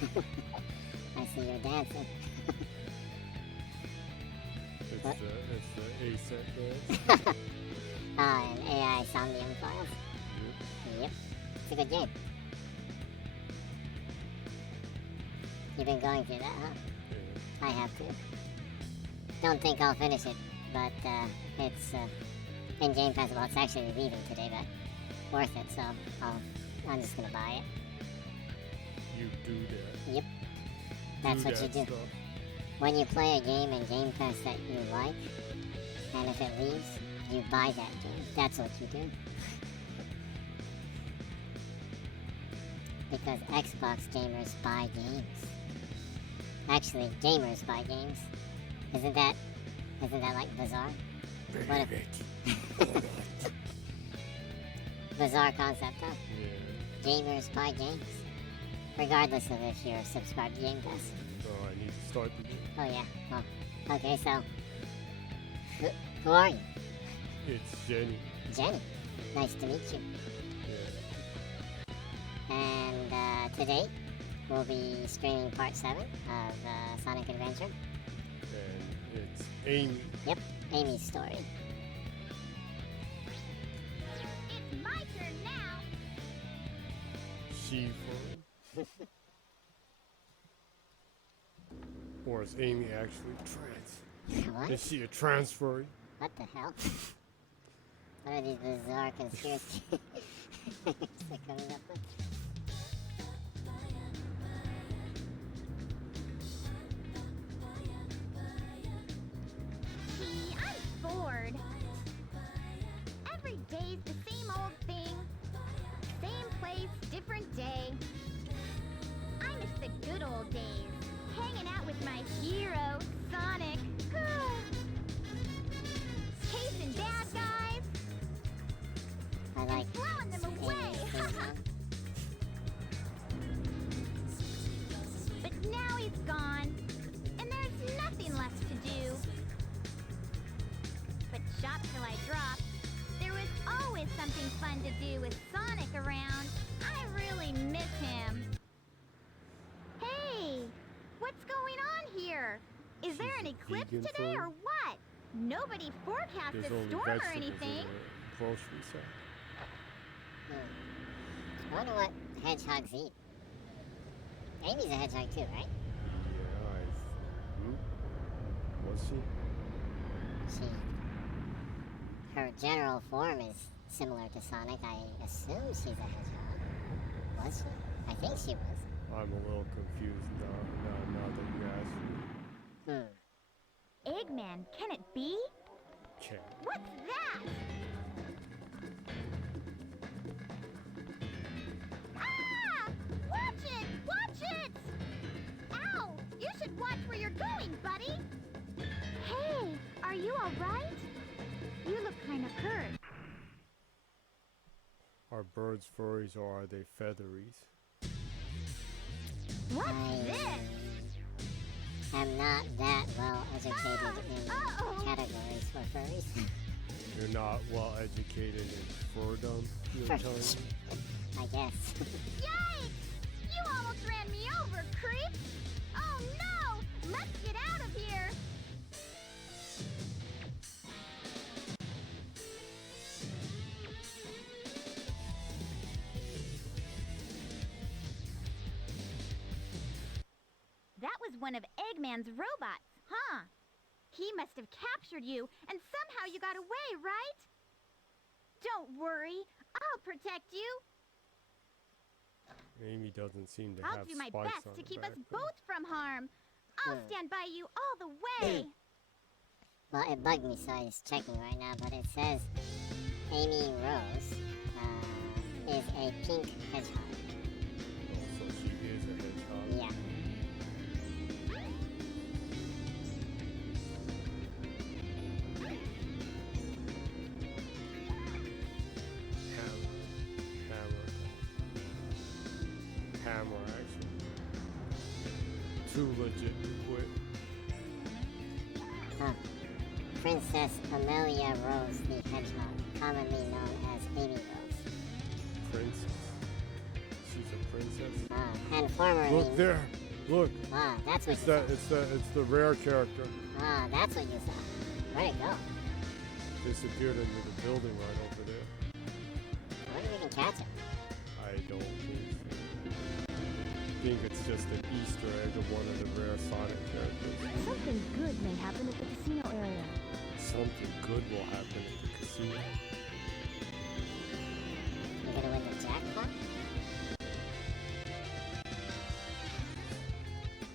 I see you're dancing. It's the ASET dance. An AI Somnium Files. Yep. It's a good game. You've been going through that, huh? Yeah. I have to. Don't think I'll finish it, but it's in Game Pass. Well, it's actually leaving today, but worth it, so I'm just gonna buy it. You do that. Yep. That's what you do. Stuff. When you play a game in Game Pass that you like, and if it leaves, you buy that game. That's what you do. Because Xbox gamers buy games. Actually, gamers buy games. Isn't that like bizarre? What a bizarre concept, huh? Yeah. Gamers buy games. Regardless of if you're subscribed to Game Pass. So I need to start the game. Oh yeah. Well, okay, so who are you? It's Jenny. Jenny. Nice to meet you. Yeah. And today we'll be streaming part 7 of Sonic Adventure. And it's Amy. Yep, Amy's story. It's my turn now. She for or is Amy actually trans? What? Is she a trans furry? What the hell? What are these bizarre conspiracy they're coming up with? Gee, I'm bored. Every day's the same old thing. Same place, different day. I miss the good old days. Hanging out with my hero, Sonic. Chasing bad guys I like and throwing them away. Amy's theme song. But now he's gone, and there's nothing left to do. But shop till I drop. There was always something fun to do with Sonic around. I really miss him. Hey, what's going on here? Is there an She's a eclipse vegan today furry? or what? Nobody forecast There's a only storm vegetables or anything. in the grocery store. I wonder what hedgehogs eat. Amy's a hedgehog too, right? Yeah, Was she? Her general form is similar to Sonic. I assume she's a hedgehog. Was she? I think she was. I'm a little confused now that you asked me. Eggman, can it be? Cat. What's that? Ah! Watch it! Watch it! Ow! You should watch where you're going, buddy! Hey, are you alright? You look kind of hurt. Are birds furries or are they featheries? What's I this? am not that well educated in Uh-oh. categories for furries. You're not well educated in furdom, you're telling me? I guess. Yikes! You almost ran me over, creep! Oh no! Let's get out of here! That was one of Eggman's robots, huh? He must have captured you, and somehow you got away, right? Don't worry, I'll protect you. Amy doesn't seem to I'll have do my spikes best on to her keep back, us though. both from harm. I'll stand by you all the way. Well, it bugged me, so I was checking right now, but it says Amy Rose is a pink hedgehog. Oh, so she is a hedgehog. Yeah. Hammer, actually. Too legit to quit. Huh. Princess Amelia Rose the Hedgehog, commonly known as Amy Rose. Princess. She's a princess. And formerly. Look there. Look. That's what It's you it's the rare character. saw. That's what you saw. Where'd it go? Disappeared into the building right over there. I wonder if we can catch him. I don't think so. I think it's just an Easter egg of one of the rare Sonic characters. Something good may happen at the casino area. Something good will happen at the casino. You gonna win the jackpot?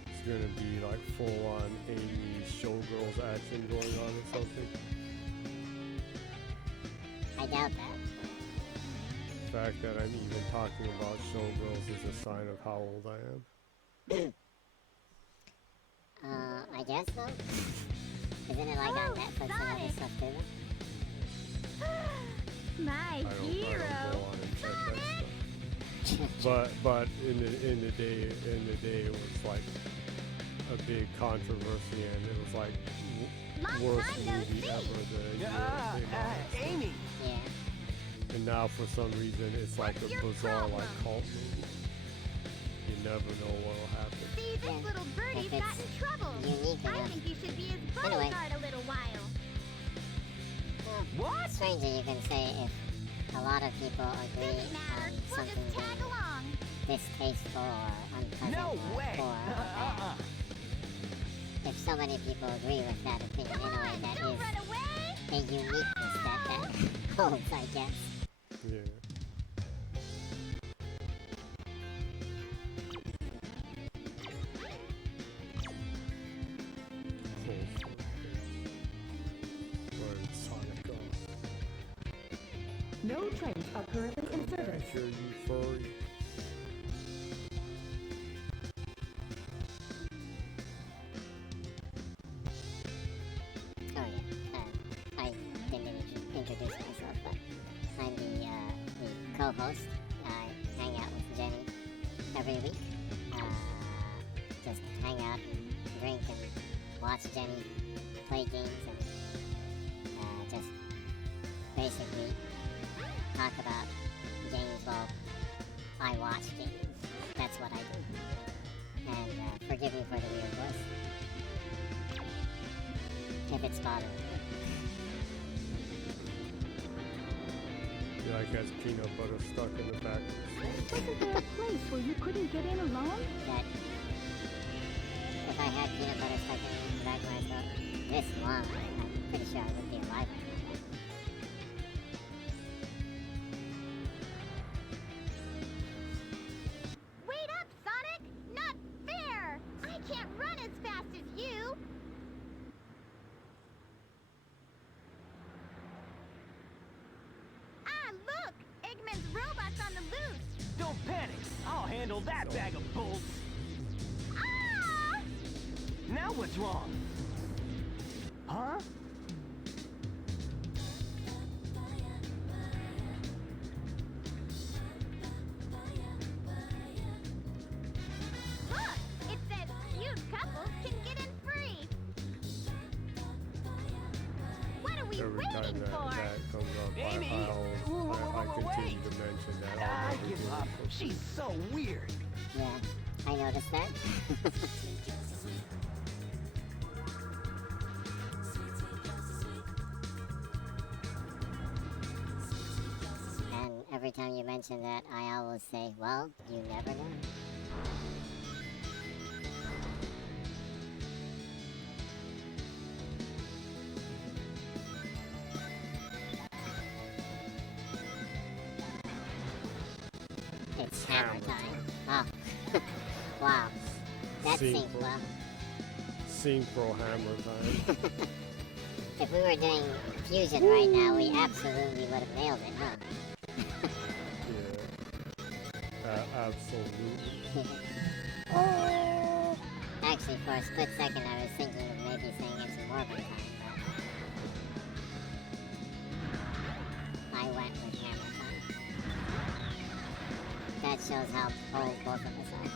It's gonna be like full-on 80s showgirls action going on or something. I doubt that. The fact that I'm even talking about showgirls is a sign of how old I am. I guess so. Isn't it like on Netflix and other stuff too? My I don't hero. go on and check that stuff. But in the day it was like a big controversy, and it was like Long worst time no movie see. ever. The year it came out. Amy. Yeah. And now for some reason it's like What's a your bizarre problem? like cult movie. You never know what'll happen. See, this Yeah. little birdie's If got it's in trouble. unique I enough. think you should be his Anyway. bodyguard a little while. Well, What? stranger you can say if a lot of people agree Doesn't matter. on We'll something just tag being along. distasteful or unpleasant No or way. poor or bad. If so many people agree with that opinion Come in a way on, that don't is run away. a uniqueness that holds, I guess. Yeah. Where did Sonic go? No trains are currently in service. Back here, you furry. Oh yeah, I didn't introduce myself, but I'm the co-host. I hang out with Jenny every week. Just hang out and drink and watch Jenny play games and just basically talk about games while I watch games. That's what I do. And forgive me for the weird voice. If it's bothering you. You like has peanut butter stuck in the back. Wasn't there a place where you couldn't get in alone? That if I had peanut butter stuck in the back of my throat this long, I'm pretty sure I wouldn't be alive right now. Wait up, Sonic! Not fair! I can't run as fast as you! Ah, look! Eggman's robot's on the loose! Don't panic. I'll handle that bag of bolts. Ah! Now what's wrong? Huh? Look! It says cute couples can get in free! What are we Every time waiting that for? comes up, Amy! I continue Wait. to mention that. I I'll never give do up. it. She's so weird. Yeah, I noticed that. And every time you mention that, I always say, well, you never know. It's hammer time. Oh. Wow. That Synchro. synced well. Synchro hammer time. If we were doing fusion right now, we absolutely would have nailed it, huh? Yeah. Absolutely. Oh! Actually, for a split second, I was thinking of maybe saying it's Morbin time, but I went with hammer time. That shows how old both of us are.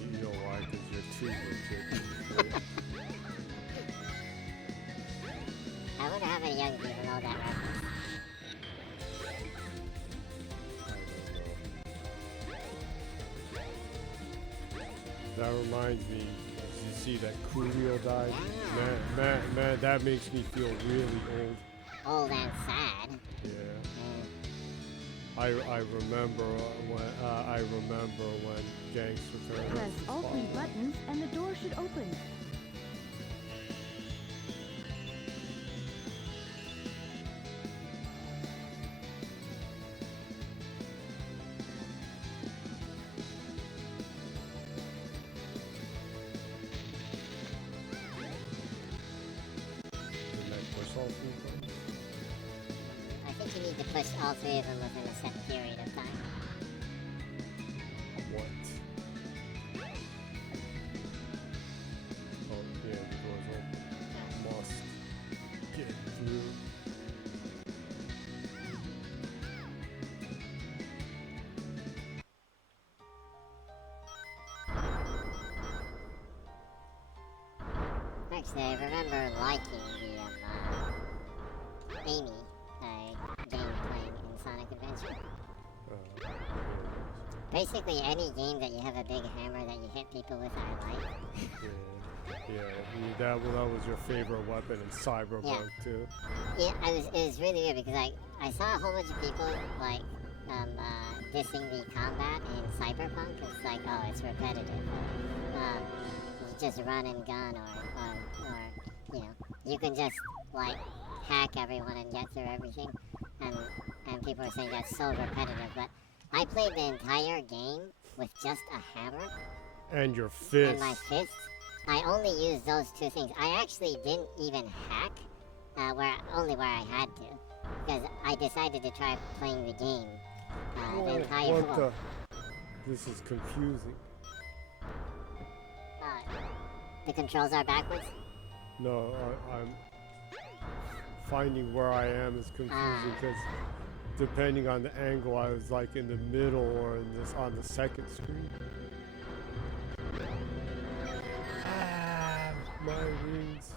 You know why? Because you're too legit. I wonder how many young people know that reference. I don't know. That reminds me, did you see that Coolio died? Man, that makes me feel really old. Old and sad. Yeah. Mm. I remember when Gangster Turtles. Press all 3 buttons and the door should open. Didn't I push all 3 buttons? I think you need to push all 3 of them within a set period of time. What? Oh yeah, the door's open. Must get through. Actually, I remember liking the Amy game playing in Sonic Adventure. Basically, any game that you have a big hammer that you hit people with, I like. That was your favorite weapon in Cyberpunk too. Yeah, it was really weird because I saw a whole bunch of people like dissing the combat in Cyberpunk. It's like, oh, it's repetitive. You just run and gun, or you know, you can just like hack everyone and get through everything. And people are saying that's so repetitive, but I played the entire game with just a hammer And your fist. and my fists. I only used those 2 things. I actually didn't even hack, only where I had to, because I decided to try playing the game the entire What the? This is confusing. The controls are backwards. No, I'm finding where I am is confusing because depending on the angle, I was like in the middle or on the second screen. My wings.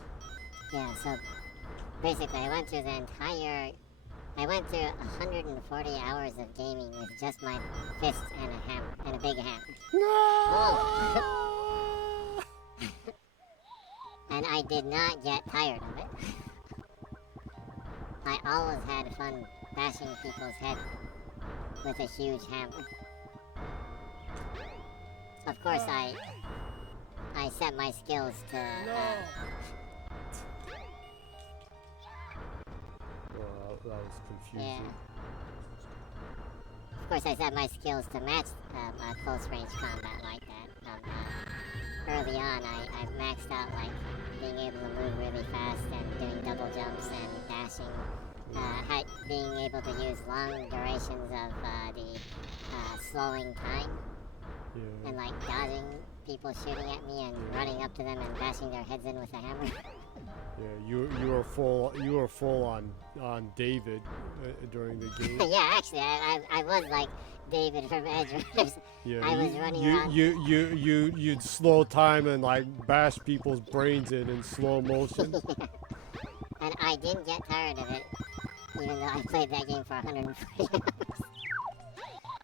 Yeah, so basically I went through 140 hours of gaming with just my fists and a hammer, and a big hammer. No! And I did not get tired of it. I always had fun bashing people's head with a huge hammer. Of course, I set my skills to... Well, that was confusing. yeah. Of course, I set my skills to match close range combat like that. Early on, I maxed out like being able to move really fast and doing double jumps and dashing. Being able to use long durations of the slowing time. Yeah. And like dodging people shooting at me and running up to them and bashing their heads in with a hammer. Yeah, you were full on David during the game. Yeah, actually, I was like David from Edge Runners. Yeah, I was running around. You'd slow time and like bash people's brains in slow motion. And I didn't get tired of it, even though I played that game for 140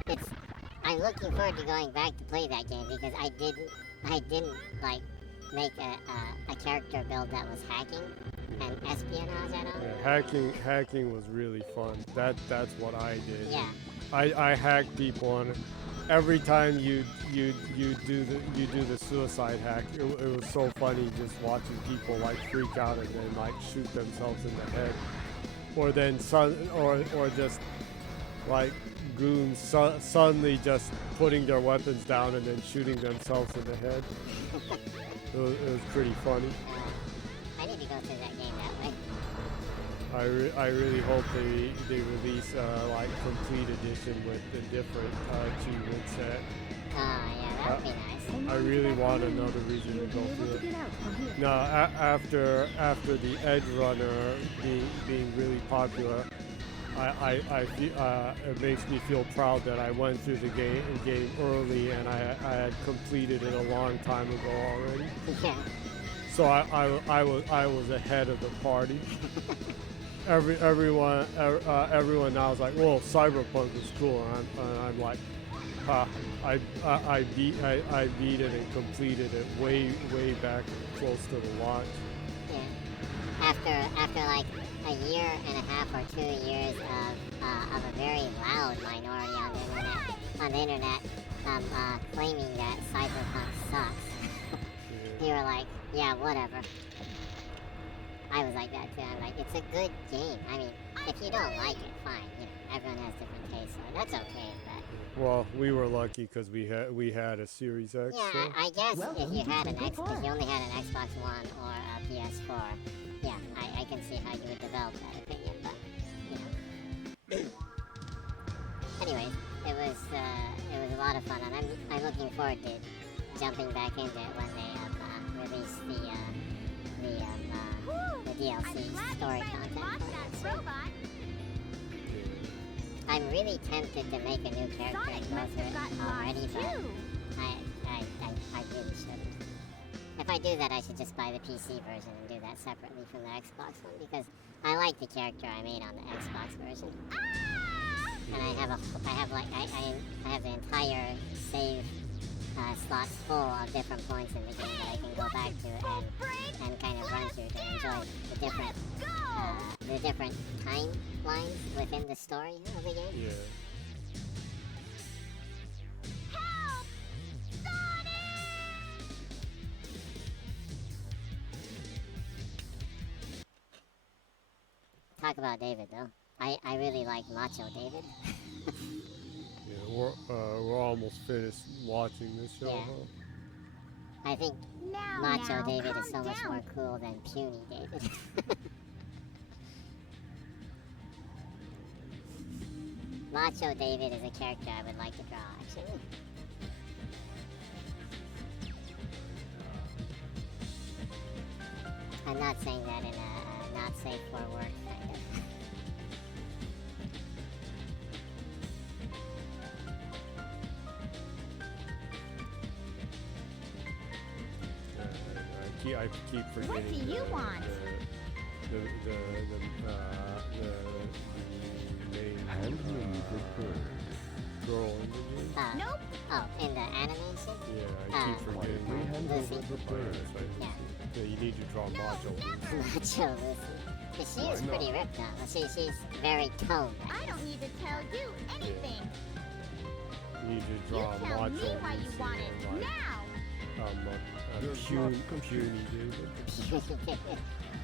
hours. I'm looking forward to going back to play that game because I didn't like make a character build that was hacking and espionage at all. Yeah, hacking was really fun. That's what I did. Yeah. I hacked people, and every time you do the suicide hack, it was so funny just watching people like freak out and then like shoot themselves in the head, or just like goons suddenly just putting their weapons down and then shooting themselves in the head. It was pretty funny. I need to go through that game that way. I really hope they release like complete edition with the different achievement set. Oh yeah, that would be nice. I really want another reason to go through it. No, after the Edge Runner being really popular, it makes me feel proud that I went through the game early and I had completed it a long time ago already. Yeah. So I was ahead of the party. Everyone now is like, well, Cyberpunk is cool, and I'm like, I beat it and completed it way back close to the launch. Yeah. After like a year and a half or 2 years of a very loud minority on the internet claiming that Cyberpunk sucks. You were like, yeah, whatever. I was like that too. I'm like, it's a good game. I mean, if you don't like it, fine. You know, everyone has different tastes, so that's okay. But Well, we were lucky because we had a Series X. yeah, So. I guess Welcome if you to had an Twinkle if you Park. only had an Xbox One or a PS4, yeah, I can see how you would develop that opinion. But you know, anyways, it was a lot of fun, and I'm looking forward to jumping back into it when they release the DLC I'm glad story you finally content lost for that it. So robot. I'm really tempted to make a new character Sonic and go must through have it gotten already, lost but too. I really shouldn't. If I do that, I should just buy the PC version and do that separately from the Xbox one because I like the character I made on the Xbox version, and I have the entire save slots full of different points in the game that I can go back to and kind of run through to enjoy the different timelines within the story of the game. Yeah. Help! Sonic! Talk about David though. I really like Macho David. Yeah, we're almost finished watching this show. Yeah. Huh? I think Now, Macho now, David is calm so much down. more cool than Puny David. Macho David is a character I would like to draw, actually. I'm not saying that in a not safe for work kind of. I keep forgetting. What do you want? The main Handling the bird. girl in the game. Nope. Oh, in the animation? Yeah, I keep forgetting. Quietly handle Lucy. the bird. Yeah. Yeah, you need to draw Macho. never. Macho Lucy. But she is Why pretty not? ripped now. She's very toned. I don't need to tell you anything. You need to You draw tell Macho. me why you Lucy want and, it like, now. Does puny not compute. David.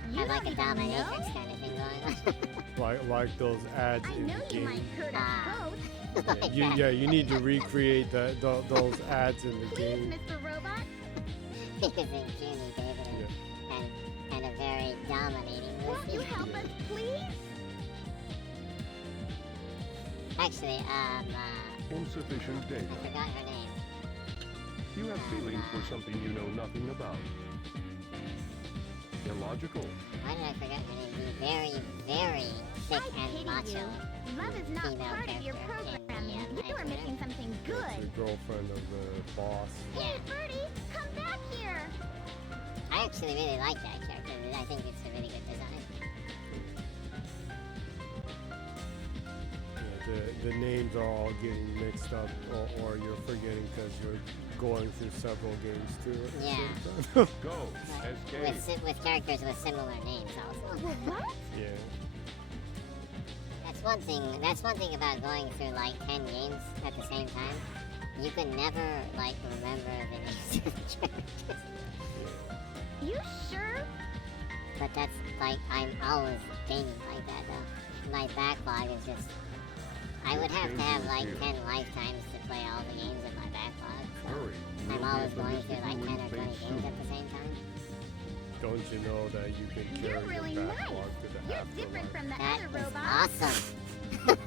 You Have like don't a even dominatrix know? kind of thing going on. Like those ads I in know the you game. might hurt Ah. us both. Like You, that. yeah, you need to recreate those ads in the Please, game. Mr. Robot. He was in Puny David and a very dominating Won't you Lucy. help us, please? Actually, Insufficient data. I forgot her name. You have feelings for something you know nothing about. Illogical. Why did I forget her name? The very, very thick I and pity macho. you. Love is not female part of your character in program. the, You are missing something It's good. the girlfriend of the boss. Yeah, Hey, Birdie, come back here. I actually really like that character. I think it's a really good design. Yeah, the names are all getting mixed up, or you're forgetting because you're going through several games too. At the Yeah. same time. Go. Escape. With characters with similar names also. What? Yeah. That's one thing about going through like 10 games at the same time. You can never like remember the names of the characters. You sure? But that's like I'm always gaming like that though. My backlog is just I would have to have like 10 lifetimes to play all the games in my backlog. So Hurry. I'm We'll always get the going list through of like you 10 in or 20 place games soon. at the same time. Don't you know that you can You're carry really your nice. backlog to the You're afterlife? different from the That other is robots. awesome.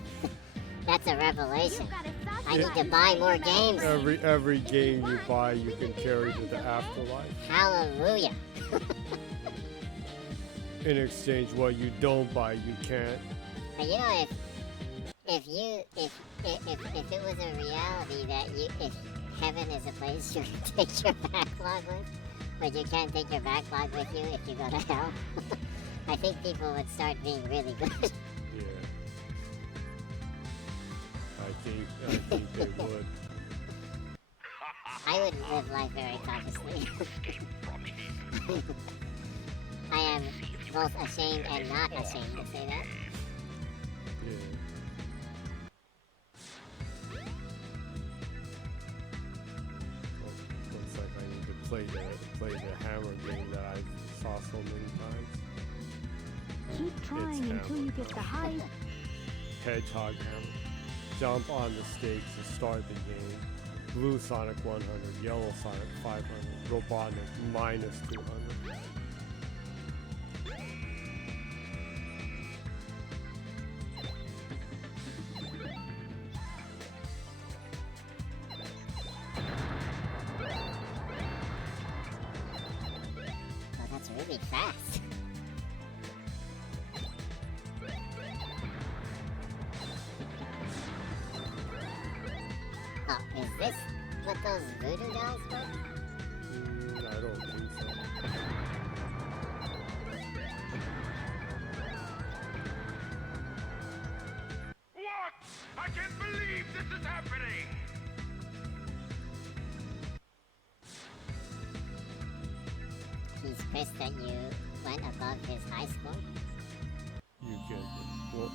That's a revelation. You've got a soft I need spot to buy inside more your mouth, games. Birdie. Every game you buy, you can carry to the afterlife. Hallelujah. In exchange, what you don't buy, you can't. But you know, if it was a reality that if heaven is a place you can take your backlog with, but you can't take your backlog with you if you go to hell, I think people would start being really good. Yeah. I think they would. I would live life very cautiously. I am both ashamed and not ashamed to say that. Yeah. Looks like I need to play the hammer game that I saw so many times. Keep trying until you get the high. Hedgehog hammer. Jump on the stage to start the game. Blue Sonic 100, yellow Sonic 500, Robotnik minus 200. Oh, that's really fast. Oh, is this what those voodoo dolls were? I don't think so. What? I can't believe this is happening! He's pissed that you went above his high score. You get it. Well,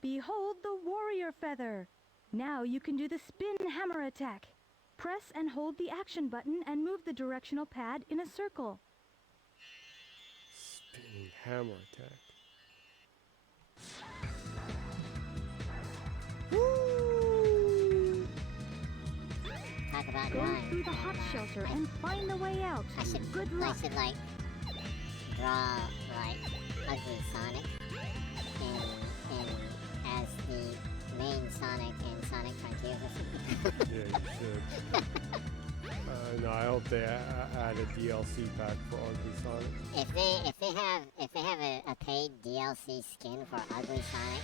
Behold the warrior feather. Now you can do the spin hammer attack. Press and hold the action button and move the directional pad in a circle. spinning hammer attack. Talk about Go drawing. through the hot shelter and find the way out. I should, Good I luck. should like draw like ugly Sonic in as the main Sonic in Sonic Frontiers or something. Yeah, you should. No, I hope they add a DLC pack for Ugly Sonic. If they have a paid DLC skin for ugly Sonic,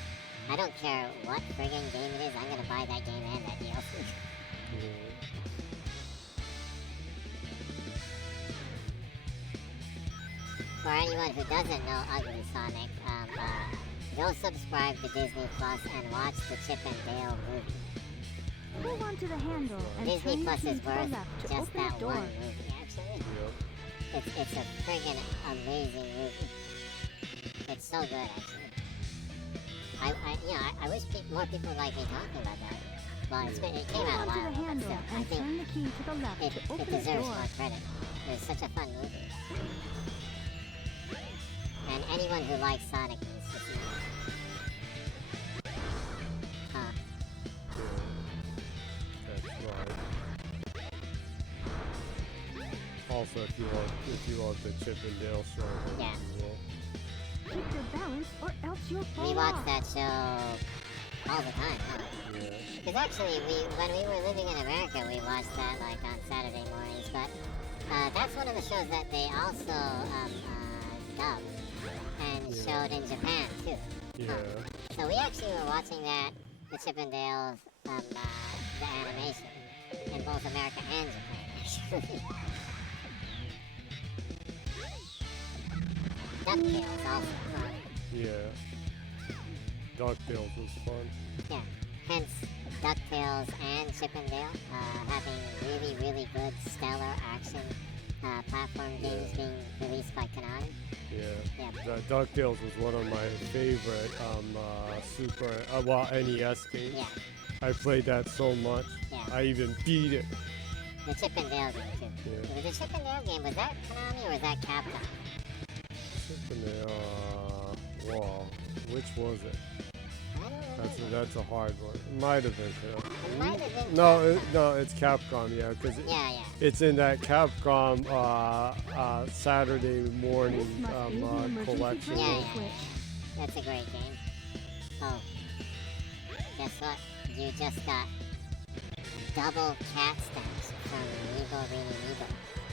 I don't care what friggin' game it is, I'm gonna buy that game and that DLC. Yeah. For anyone who doesn't know Ugly Sonic, go subscribe to Disney Plus and watch the Chip and Dale movie. Hold on to the handle and Disney turn the Plus key is to the worth left to just open that a door. one movie, actually. Yep. It's a friggin' amazing movie. It's so good, actually. I wish more people like me talking about that. Well, it came Hold out a on to while the ago, but handle still, I and think turn the key to the left it to open a deserves door. more credit. It was such a fun movie. And anyone who likes Sonic needs to see it. Huh. That's right. Also, if you love the Chip and Dale show, Yeah. you will. Keep your balance or else you'll fall We watch off. that show all the time, huh? Yeah. Because actually, when we were living in America, we watched that like on Saturday mornings. But that's one of the shows that they also dubbed and Yeah. showed in Japan too. Yeah. So we actually were watching that, the Chip and Dale's, the animation in both America and Japan, actually. DuckTales also. Yeah. DuckTales was fun. Yeah. Hence, DuckTales and Chip and Dale having really, really good, stellar action platform games being released by Konami. Yeah. Yeah. The DuckTales was one of my favorite NES games. Yeah. I played that so much. Yeah. I even beat it. The Chip and Dale game, too. Yeah. The Chip and Dale game, was that Konami or was that Capcom? Chip and Dale, wow. Which was it? I don't remember. That's a hard one. It might have been. It might have been No, it's Capcom. Yeah, because Yeah. it's in that Capcom Saturday This morning must be the emergency collection. Yeah, brake yeah. switch. That's a great game. Oh. Guess what? You just got double cat stamps from Nebo Rini Nebo.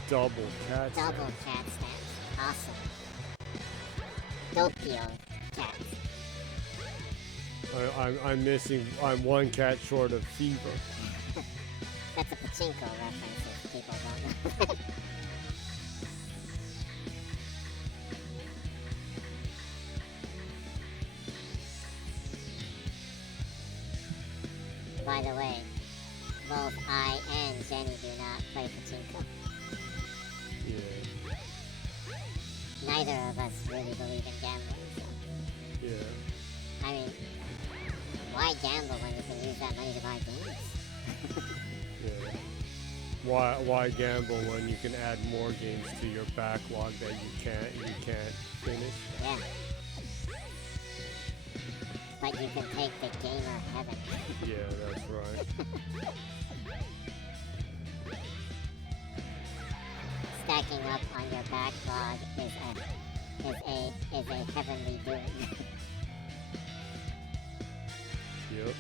Double cat. Double cat stamps. Awesome. Doppio cats. I'm missing. I'm one cat short of fever. That's a pachinko reference if people don't know. By the way, both I and Jenny do not play pachinko. Yeah. Neither of us really believe in gambling, so. Yeah. I mean, why gamble when you can use that money to buy games? Yeah. Why gamble when you can add more games to your backlog that you can't finish? Yeah. But you can take the gamer heaven. Yeah, that's right. Stacking up on your backlog is a heavenly doing. Yep.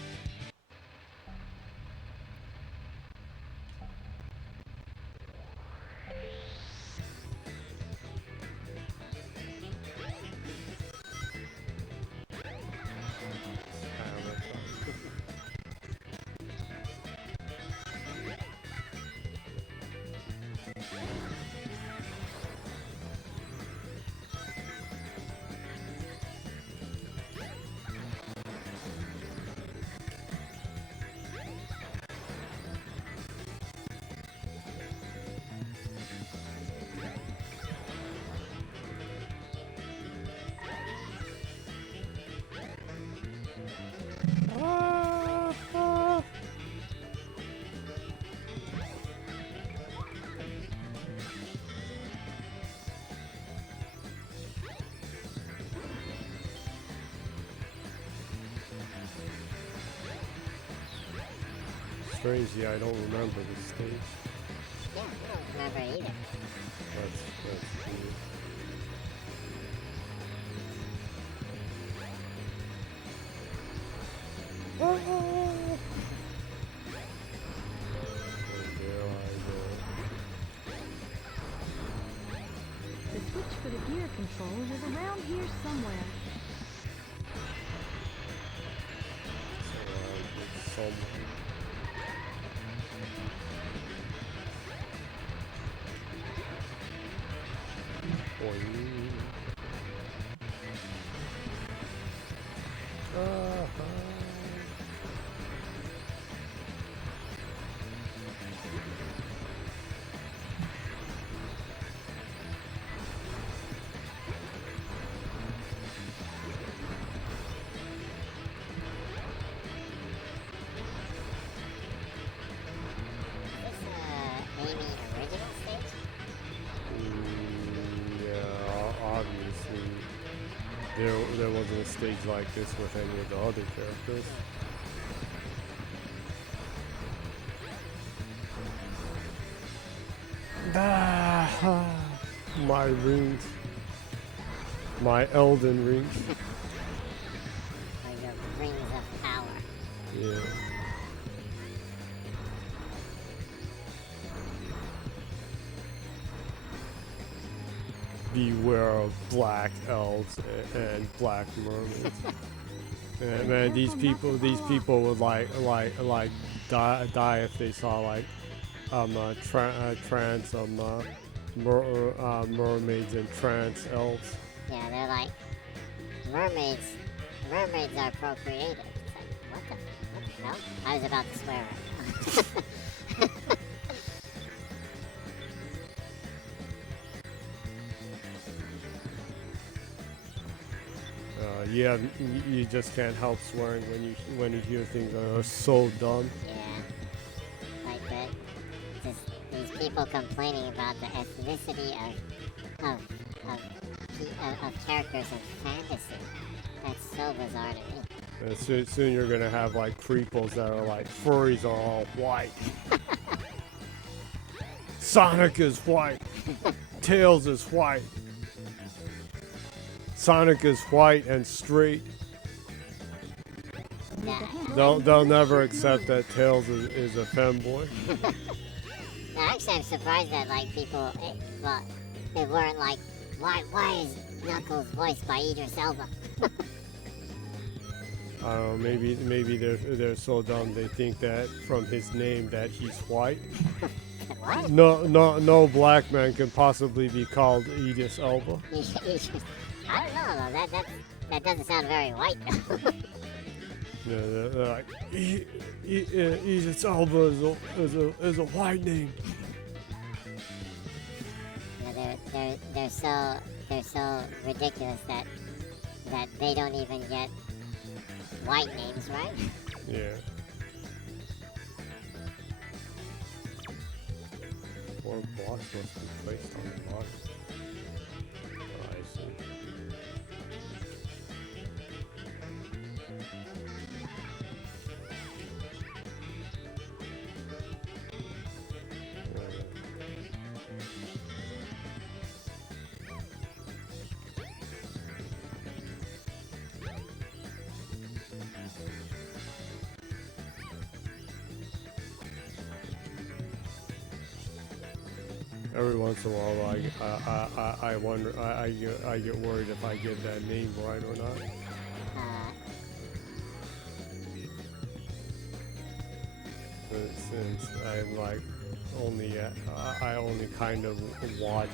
Strangely, I don't remember the stage. Yeah, I don't remember either. That's weird. The switch for the gear control is around here somewhere. Amy original stage? Yeah, obviously. There wasn't a stage like this with any of the other characters. My rings. My Elden rings. Or your rings of power? Yeah. Beware of black elves and black mermaids. And man, these people would like die if they saw like trans mermaids and trans elves. Yeah, they're like mermaids. Mermaids are procreative. It's like, what the hell? I was about to swear. Yeah, you just can't help swearing when you hear things that are so dumb. Yeah, like that. Just these people complaining about the ethnicity of characters in fantasy. That's so bizarre to me. And soon you're gonna have like creeples that are like furries are all white. Sonic is white. Tails is white. Sonic is white and straight. Yeah. They'll never accept that Tails is a femboy. No, actually, I'm surprised that like people, they weren't like, why is Knuckles voiced by Idris Elba? I don't know, maybe they're so dumb they think that from his name that he's white. What? No black man can possibly be called Idris Elba. I don't know though. That doesn't sound very white. Yeah, they're like, Idris Elba is a white name. Yeah, they're so ridiculous that they don't even get white names, right? Yeah. One block must be placed on the bottom. Oh, I see. Every once in a while, I wonder, I get worried if I get that name right or not. Since I'm like only, I only kind of watch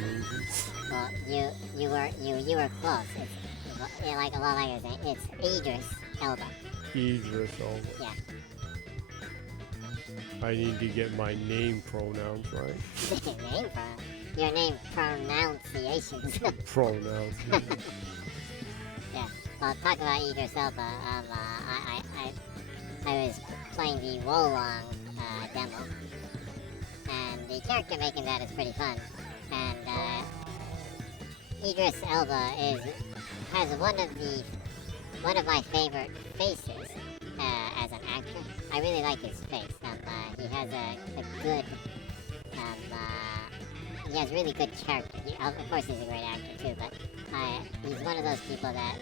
movies. Well, you were close. It's like a lot like I was saying. It's Idris Elba. Idris Elba. Yeah. I need to get my name pronouns right. Your name pronunciations. Pronouns. Yeah. Well, talk about Idris Elba. I was playing the Wolong demo, and the character making that is pretty fun. And Idris Elba has one of my favorite faces as an actor. I really like his face. He has a good, he has really good character. Of course, he's a great actor too, but he's one of those people that,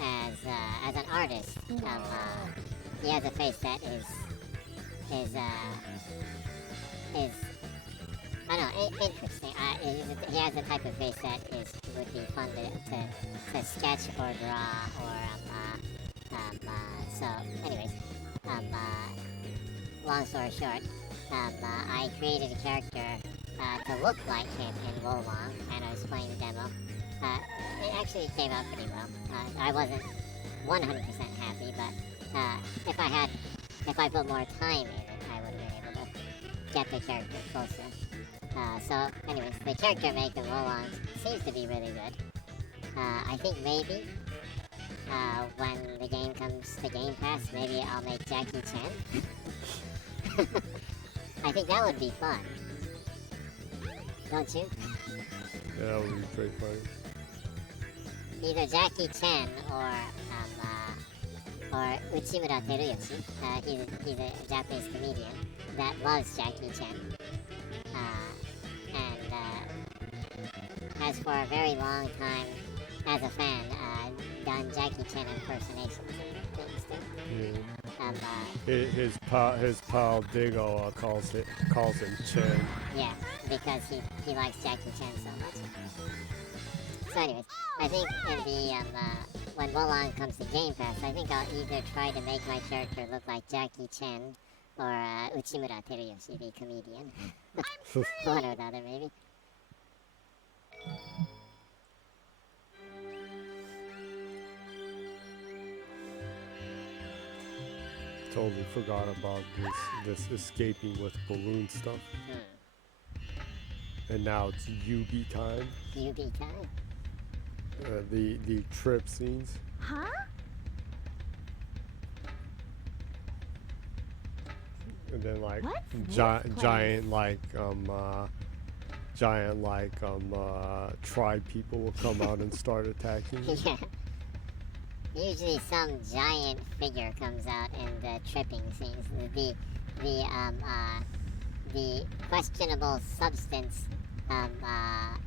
as an artist, he has a face that is I don't know, interesting. He has a type of face that would be fun to sketch or draw so anyways, long story short, I created a character to look like him in Wolong, and I was playing the demo. It actually came out pretty well. I wasn't 100% happy, but if I put more time in it, I would have been able to get the character closer. So anyways, the character make in Wolong seems to be really good. I think maybe when the game comes to Game Pass, maybe I'll make Jackie Chan. I think that would be fun. Don't you? Yeah, that would be pretty funny. Either Jackie Chan or Uchimura Teruyoshi. He's a Japanese comedian that loves Jackie Chan. And has for a very long time, as a fan, done Jackie Chan impersonations and things too. Yeah. His pal Diggle calls him Chen. Yeah, because he likes Jackie Chan so much. So anyways, I think in the when Wolong comes to Game Pass, I think I'll either try to make my character look like Jackie Chan or Uchimura Teruyoshi, the comedian. One or the other, maybe. Totally forgot about this escaping with balloon stuff. And now it's UB time. UB time? The trip scenes. Huh? And then like What's this giant tribe people will come out and start attacking you. Yeah. Usually some giant figure comes out in the tripping scenes. The questionable substance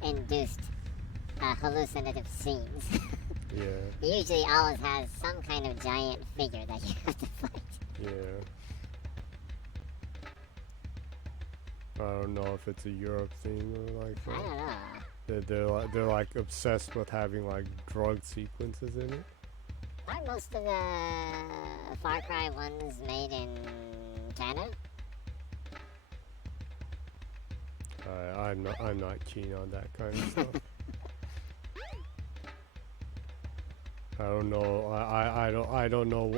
induced hallucinative scenes. Yeah. It usually always has some kind of giant figure that you have to fight. Yeah. I don't know if it's a Europe thing or like. I don't know. They're like obsessed with having like drug sequences in it. Aren't most of the Far Cry ones made in Canada? I'm not keen on that kind of stuff. I don't know. I don't know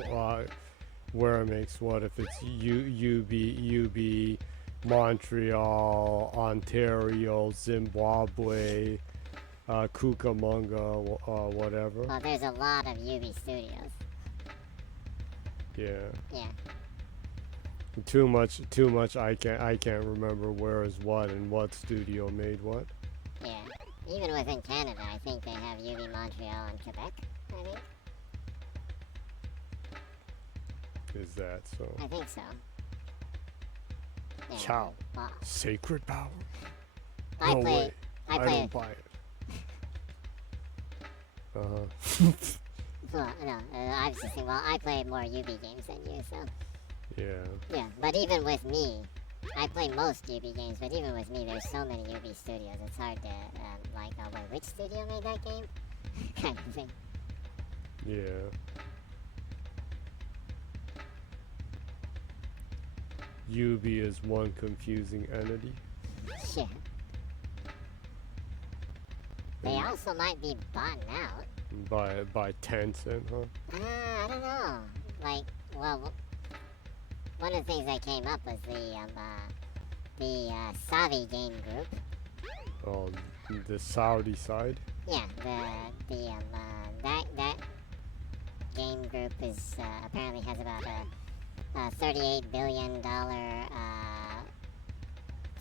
where it makes what. If it's UB, Montreal, Ontario, Zimbabwe, Cucamonga, whatever. Well, there's a lot of UB studios. Yeah. Yeah. Too much. I can't remember where is what and what studio made what. Yeah. Even within Canada, I think they have UB Montreal and Quebec, I think. Is that so? I think so. Yeah. Chow. Well, Sacred power. I No play. way. I I play. don't buy it. Well, no, I was just saying. Well, I play more UB games than you, so. Yeah. Yeah, but even with me, I play most UB games, but even with me, there's so many UB studios, it's hard to, like, wait, which studio made that game? Kind of thing. Yeah. UB is one confusing entity. Yeah. They also might be bought out. By Tencent, huh? I don't know. Like, well, one of the things that came up was the Savi game group. Oh, the Saudi side. Yeah, that game group is apparently has about a $38 billion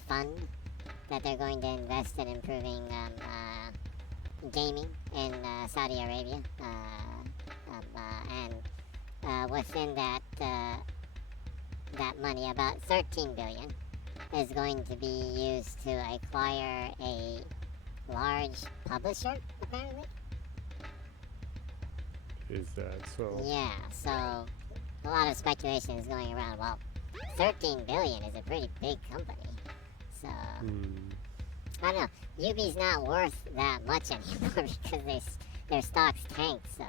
fund that they're going to invest in improving gaming in Saudi Arabia, and within that money, about 13 billion is going to be used to acquire a large publisher, apparently. Is that so? Yeah, so a lot of speculation is going around. Well, 13 billion is a pretty big company, so I don't know. UB's not worth that much anymore because their stocks tanked. So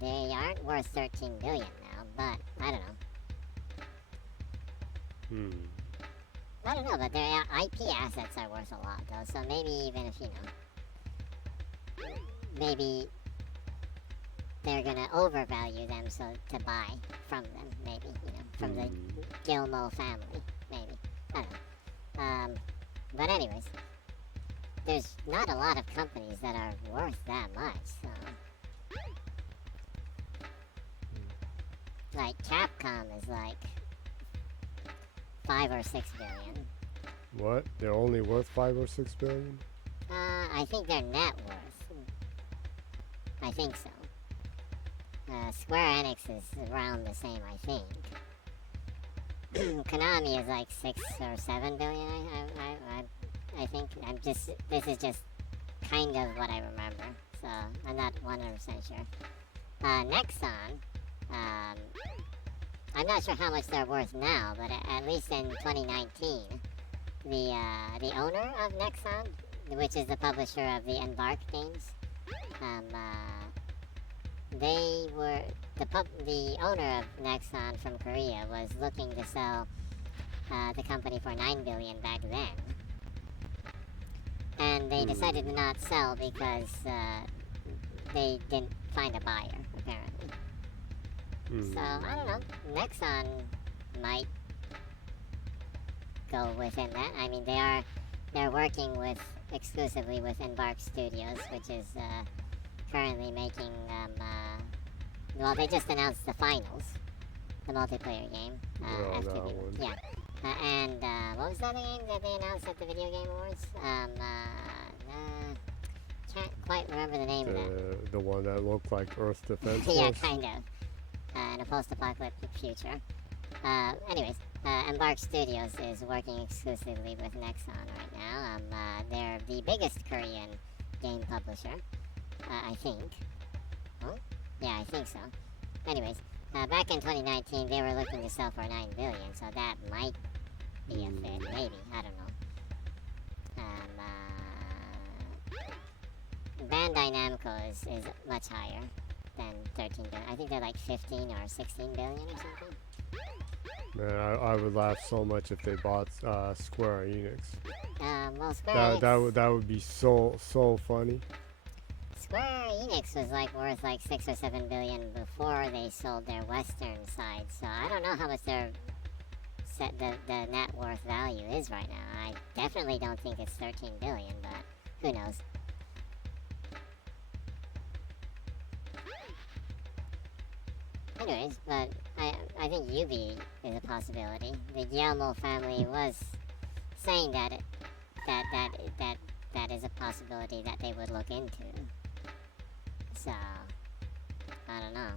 they aren't worth 13 billion now. But I don't know. I don't know, but their IP assets are worth a lot though. So maybe even if maybe they're gonna overvalue them so to buy from them. Maybe from the Gilmo family. Maybe I don't know. But anyways, there's not a lot of companies that are worth that much, so. Like, Capcom is like 5 or 6 billion. What? They're only worth 5 or 6 billion? I think their net worth. I think so. Square Enix is around the same, I think. Konami is like 6 or 7 billion, I think. This is just kind of what I remember, so I'm not 100% sure. Nexon, I'm not sure how much they're worth now, but at least in 2019, the owner of Nexon, which is the publisher of the Embark games, the owner of Nexon from Korea was looking to sell the company for 9 billion back then, and they decided to not sell because they didn't find a buyer, apparently. So I don't know. Nexon might go within that. I mean, they're working exclusively with Embark Studios, which is currently making well, they just announced the finals, the multiplayer game. Yeah. And what was the other game that they announced at the Video Game Awards? Can't quite remember the name of that. The one that looked like Earth Defense Yeah, Force? kind of. In a post-apocalyptic future. Anyways, Embark Studios is working exclusively with Nexon right now. They're the biggest Korean game publisher, I think. Huh? Yeah, I think so. Anyways, back in 2019, they were looking to sell for 9 billion, so that might be a fit. Maybe, I don't know. Bandai Namco is much higher than 13 billion. I think they're like 15 or 16 billion or something. Man, I would laugh so much if they bought Square Enix. Well, Square Enix... That would be so funny. Square Enix was like worth like 6 or 7 billion before they sold their Western side, so I don't know how much their the net worth value is right now. I definitely don't think it's 13 billion, but who knows? Anyways, but I think Yubi is a possibility. The Guillermo family was saying that that is a possibility that they would look into. So I don't know.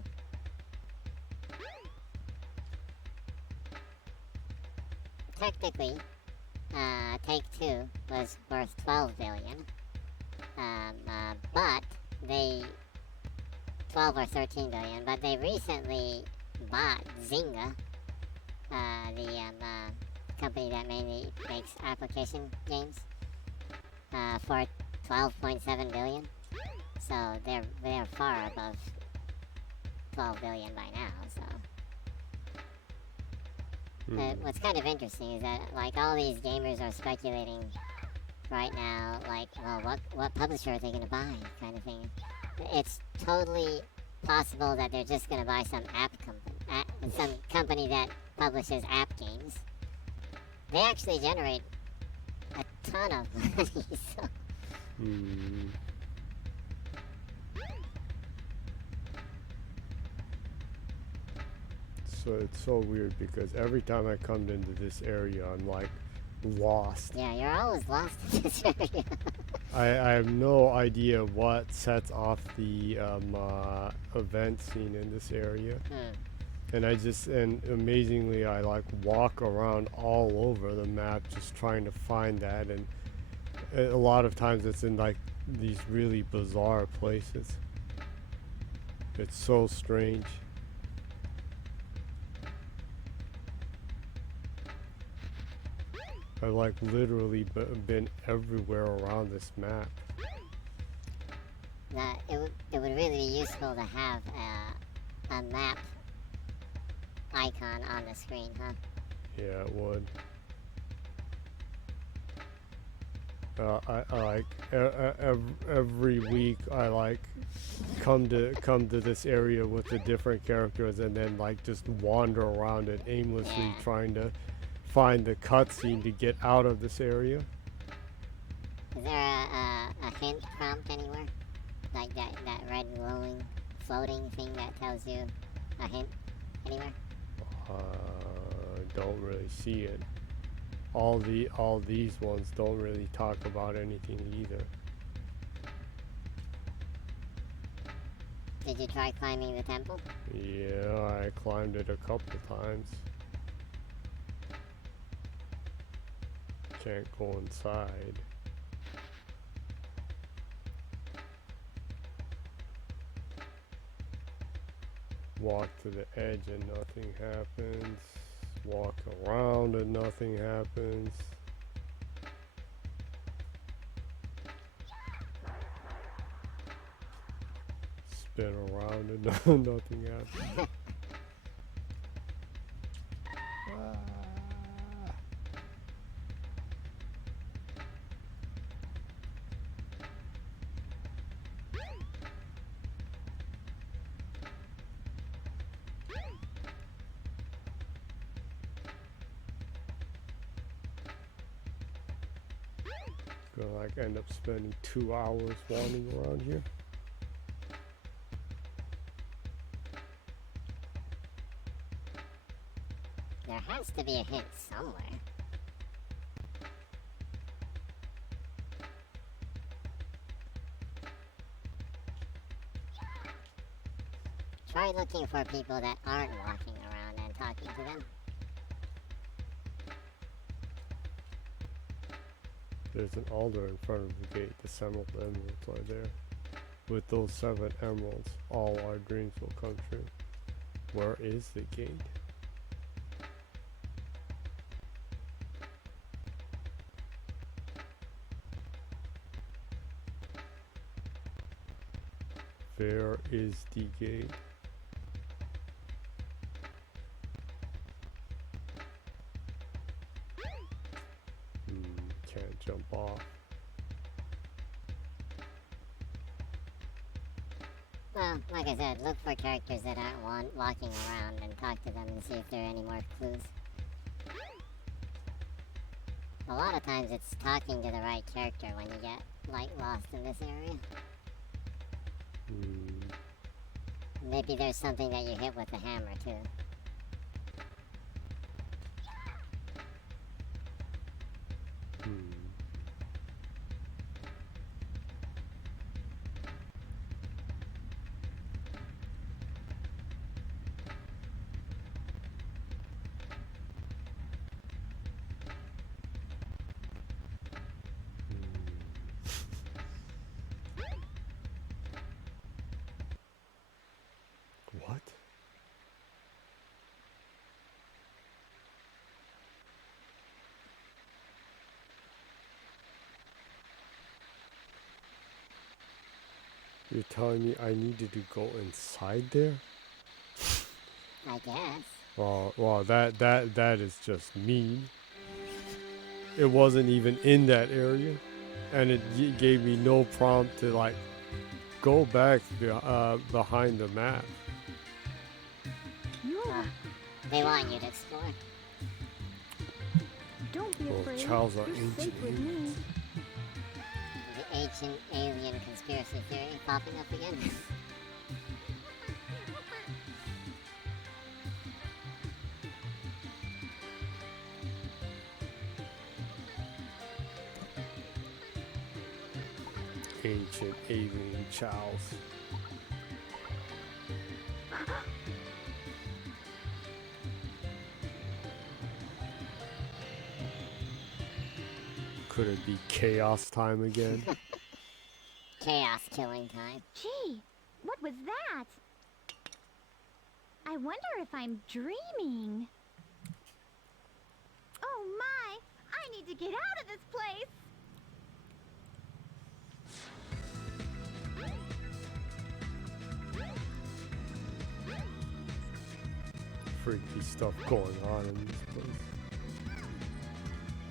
Technically, Take-Two was worth 12 billion, but they 12 or 13 billion, but they recently bought Zynga, the company that mainly makes application games, for 12.7 billion. So they're far above 12 billion by now. So what's kind of interesting is that like all these gamers are speculating right now, like, well, what publisher are they gonna buy, kind of thing. It's totally possible that they're just gonna buy some some company that publishes app games. They actually generate a ton of money, so. So it's so weird because every time I come into this area, I'm like lost. Yeah, you're always lost in this area. I have no idea what sets off the event scene in this area. And and amazingly, I like walk around all over the map just trying to find that, and a lot of times it's in like these really bizarre places. It's so strange. I've like literally been everywhere around this map. It would really be useful to have a map icon on the screen, huh? Yeah, it would. I like every week I like come to this area with the different characters and then like just wander around it aimlessly trying to find the cutscene to get out of this area. Is there a hint prompt anywhere? Like that red glowing floating thing that tells you a hint anywhere? Don't really see it. All these ones don't really talk about anything either. Did you try climbing the temple? Yeah, I climbed it a couple times. Can't go inside. Walk to the edge and nothing happens. Walk around and nothing happens. Spin around and nothing happens. Gonna like end up spending 2 hours wandering around here. There has to be a hint somewhere. Try looking for people that aren't walking around and talking to them. There's an altar in front of the gate. The 7 emeralds are there. With those 7 emeralds, all our dreams will come true. Where is the gate? Where is the gate? Can't jump off. Well, like I said, look for characters that aren't walking around and talk to them and see if there are any more clues. A lot of times it's talking to the right character when you get, like, lost in this area. Maybe there's something that you hit with the hammer, too. What? You're telling me I needed to go inside there? I guess. Well, that is just mean. It wasn't even in that area, and it gave me no prompt to like go back behind the map. They want you to explore. Don't be Oh, afraid. Charles are You're ancient safe with me. The ancient alien conspiracy theory popping up again. Ancient alien Charles. Could it be chaos time again? Chaos killing time. Gee, what was that? I wonder if I'm dreaming. Oh my! I need to get out of this place! Freaky stuff going on in this place.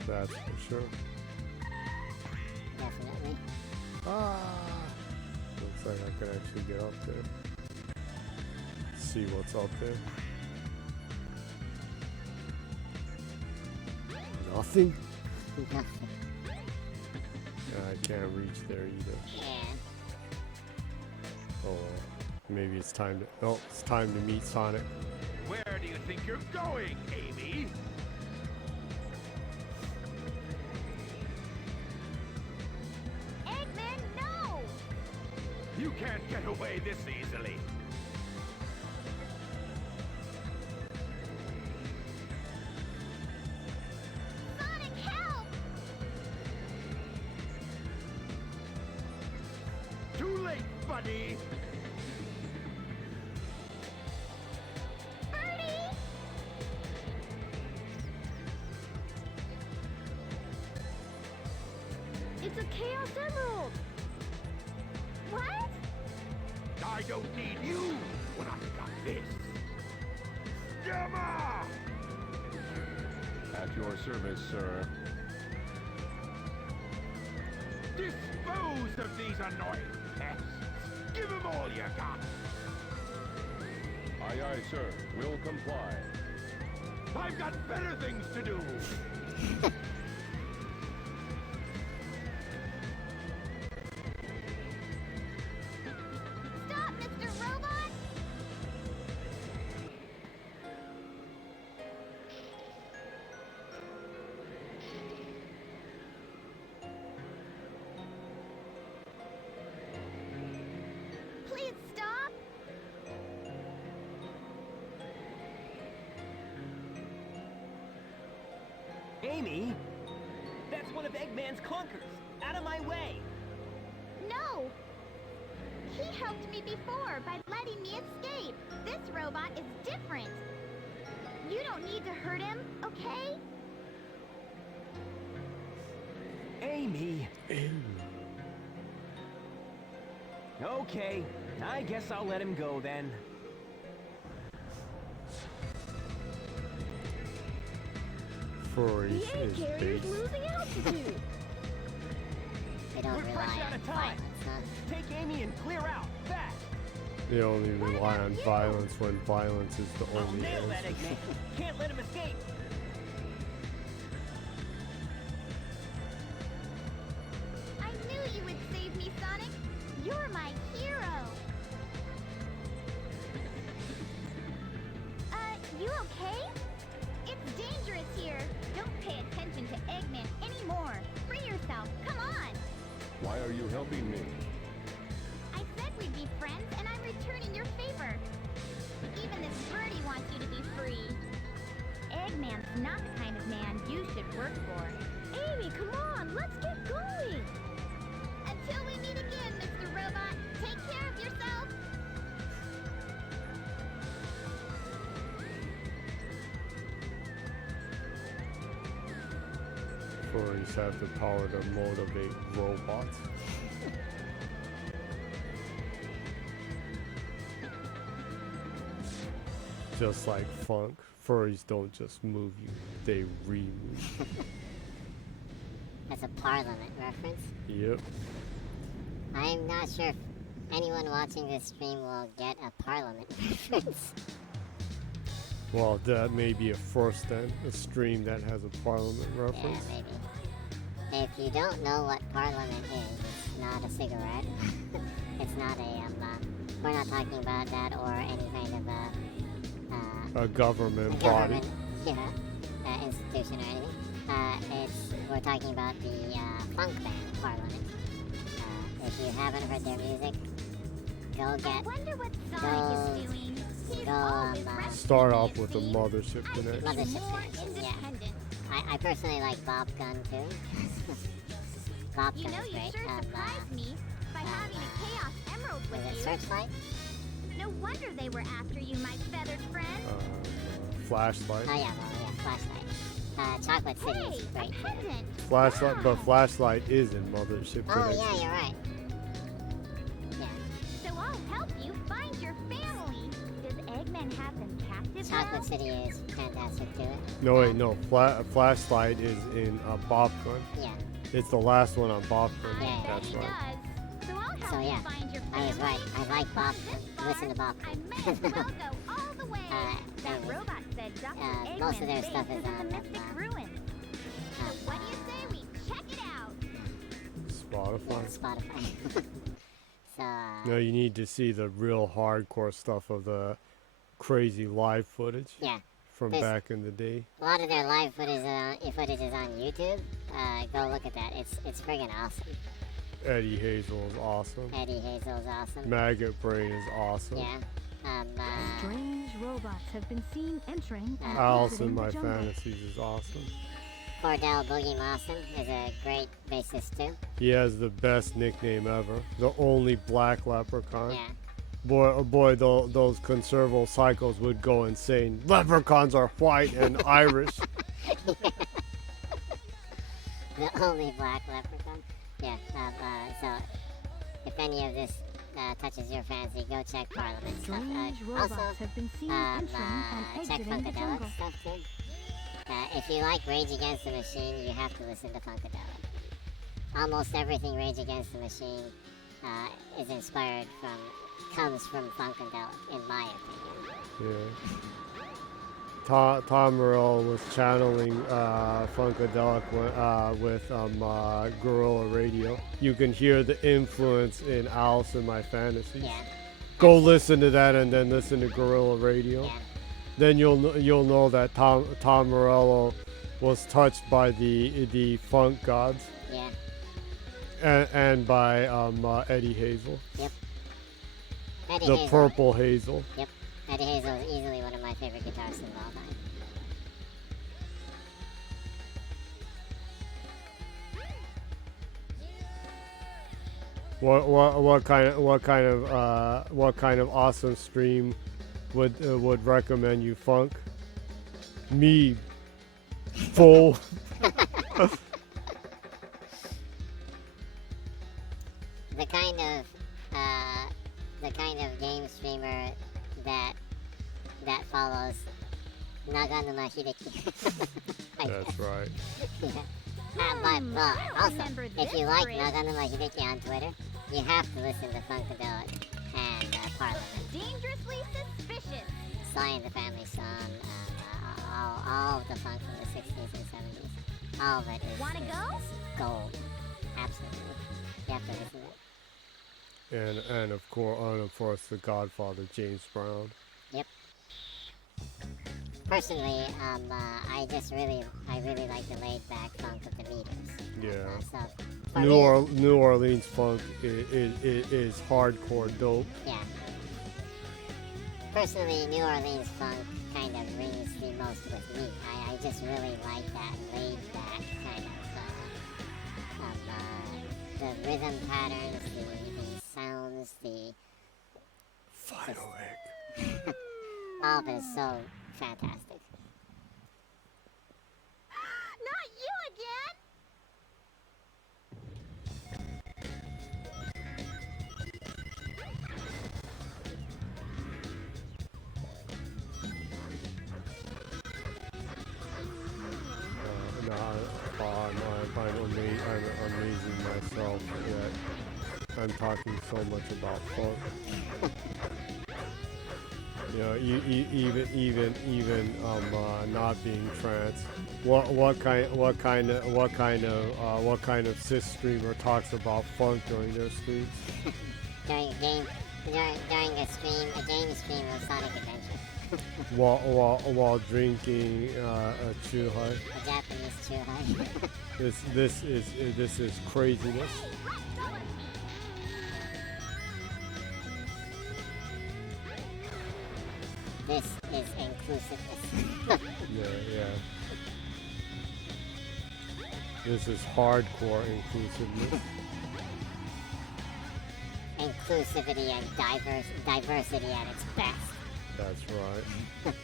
That's for sure. Definitely. Looks like I can actually get up there. See what's up there. Nothing? Nothing. I can't reach there either. Yeah. Oh well. Maybe it's time to... Oh, it's time to meet Sonic. Where do you think you're going, Amy? Eggman, no! You can't get away this easily. Sonic, help! Too late, buddy. Birdie! It's a Chaos Emerald! What? I don't need you when I've got this. Gamma! At your service, sir. Dispose of these annoying pests. Give them all you got. Aye, aye, sir. Will comply. I've got better things to do. Stop, Mr. Robot! Please stop! Amy? That's one of Eggman's clunkers. Out of my way. No! He helped me before by letting me escape. This robot is different. You don't need to hurt him, okay? Amy. Okay, I guess I'll let him go then. Furries The egg is carrier's based. losing altitude! They don't We're rely fresh out on of time. violence, huh? Take Amy and clear out, fast. They only rely on violence when violence is the I'll only nail that answer. Eggman. Can't let him escape. I knew you would save me, Sonic. You're my hero. You okay? It's dangerous here. Don't pay attention to Eggman anymore. Free yourself. Come on. Why are you helping me? I said we'd be friends, and I'm returning your favor. Even this birdie wants you to be free. Eggman's not the kind of man you should work for. Amy, come on, let's get going. Until we meet again, Mr. Robot, take care of yourself. Furries have the power to motivate robots. Just like funk, furries don't just move you, they remove. That's a Parliament reference. Yep. I'm not sure if anyone watching this stream will get a Parliament reference. Well, that may be a first then, a stream that has a Parliament Yeah, reference. maybe. If you don't know what Parliament is, it's not a cigarette. It's not a, we're not talking about that or any kind of A government a body. government, yeah, institution or anything. We're talking about the funk band Parliament. If you haven't heard their music, go I get, wonder what Sonic is doing. He's go, always resting, Start off you with a see. mothership I should connection. be Mothership more connection, yeah. independent. I personally like Bob Gun too. Bob You Gun know, is you great. sure surprised me by having a Chaos Emerald with Is it you. Searchlight? No wonder they were after you, my feathered friend. Flashlight. Oh yeah, well yeah, Flashlight. Chocolate City Hey, is a great too. pendant. Flashlight, but Wow. Flashlight is in Mothership Oh Connection. yeah, you're right. Yeah, So I'll help you find your family. Does Eggman have them captive Chocolate now? City is fantastic too. No, wait, no. Flashlight is in Bob Gun. Yeah, It's the last one on Bob Gun. I Yeah, bet That's he right. does. So I'll help So, yeah, you find your I family. was right. I like Bob This Gun. far, Listen to Bob I Gun. may as well go all the way. That and, robot said Dr. Eggman's most of their base stuff is in the on, Mystic Ruins. So what do you say we check it out? Spotify. Spotify. So, No, you need to see the real hardcore stuff of the crazy live footage yeah, from There's- back in the day. a lot of their live footage is on YouTube. Go look at that. It's friggin' awesome. Eddie Hazel is awesome. Eddie Hazel's awesome. Maggot Brain is awesome. Yeah. Strange robots have been seen entering and Alice exiting in the My jungle. Fantasies is awesome. Cordell Boogie Mawson is a great bassist too. He has the best nickname ever. The only black leprechaun. Yeah. Boy, those conservative cycles would go insane. Leprechauns are white and Irish. The only black leprechaun. Yeah. So, if any of this touches your fancy, go check Parliament stuff. Strange robots Also, have been seen entering and check exiting the jungle. Funkadelic stuff too. If you like Rage Against the Machine, you have to listen to Funkadelic. Almost everything Rage Against the Machine comes from Funkadelic, in my opinion. Yeah. Tom Morello was channeling Funkadelic with Guerrilla Radio. You can hear the influence in Alice in My Fantasies. Yeah. Go listen to that and then listen to Guerrilla Radio. Yeah. Then you'll know that Tom Morello was touched by the funk gods Yeah. and by Eddie Hazel, Eddie the Hazel. Purple Hazel. Yep. Eddie Hazel is easily one of my favorite guitarists of all time. What kind of awesome stream would recommend you funk? Me, full. The kind of game streamer that follows Naganuma Hideki. That's right. Yeah. But I don't also, remember if this you like bridge. Naganuma Hideki on Twitter, you have to listen to Funkadelic and Parliament. Dangerously suspicious. Sly and the Family Stone, all of the funk from the 60s and 70s. All of it is, Wanna go? is gold. Absolutely. You have to listen to it. And of course, the Godfather, James Brown. Yep. Personally, I really like the laid-back funk of the Meters. Yeah. So for me, New Orleans funk is hardcore dope. yeah. Personally, New Orleans funk kind of rings the most with me. I just really like that laid-back kind of the rhythm patterns, the sounds, Finally. all of it is so fantastic. Not you again! I'm amazing myself that I'm talking so much about funk. You know, even not being trans. What kind of cis streamer talks about funk during their streams? During a game stream of Sonic Adventure. while drinking a chuhai. A Japanese chuhai. This is craziness. This is inclusiveness. Yeah. This is hardcore inclusiveness. Inclusivity and diversity at its best. That's right.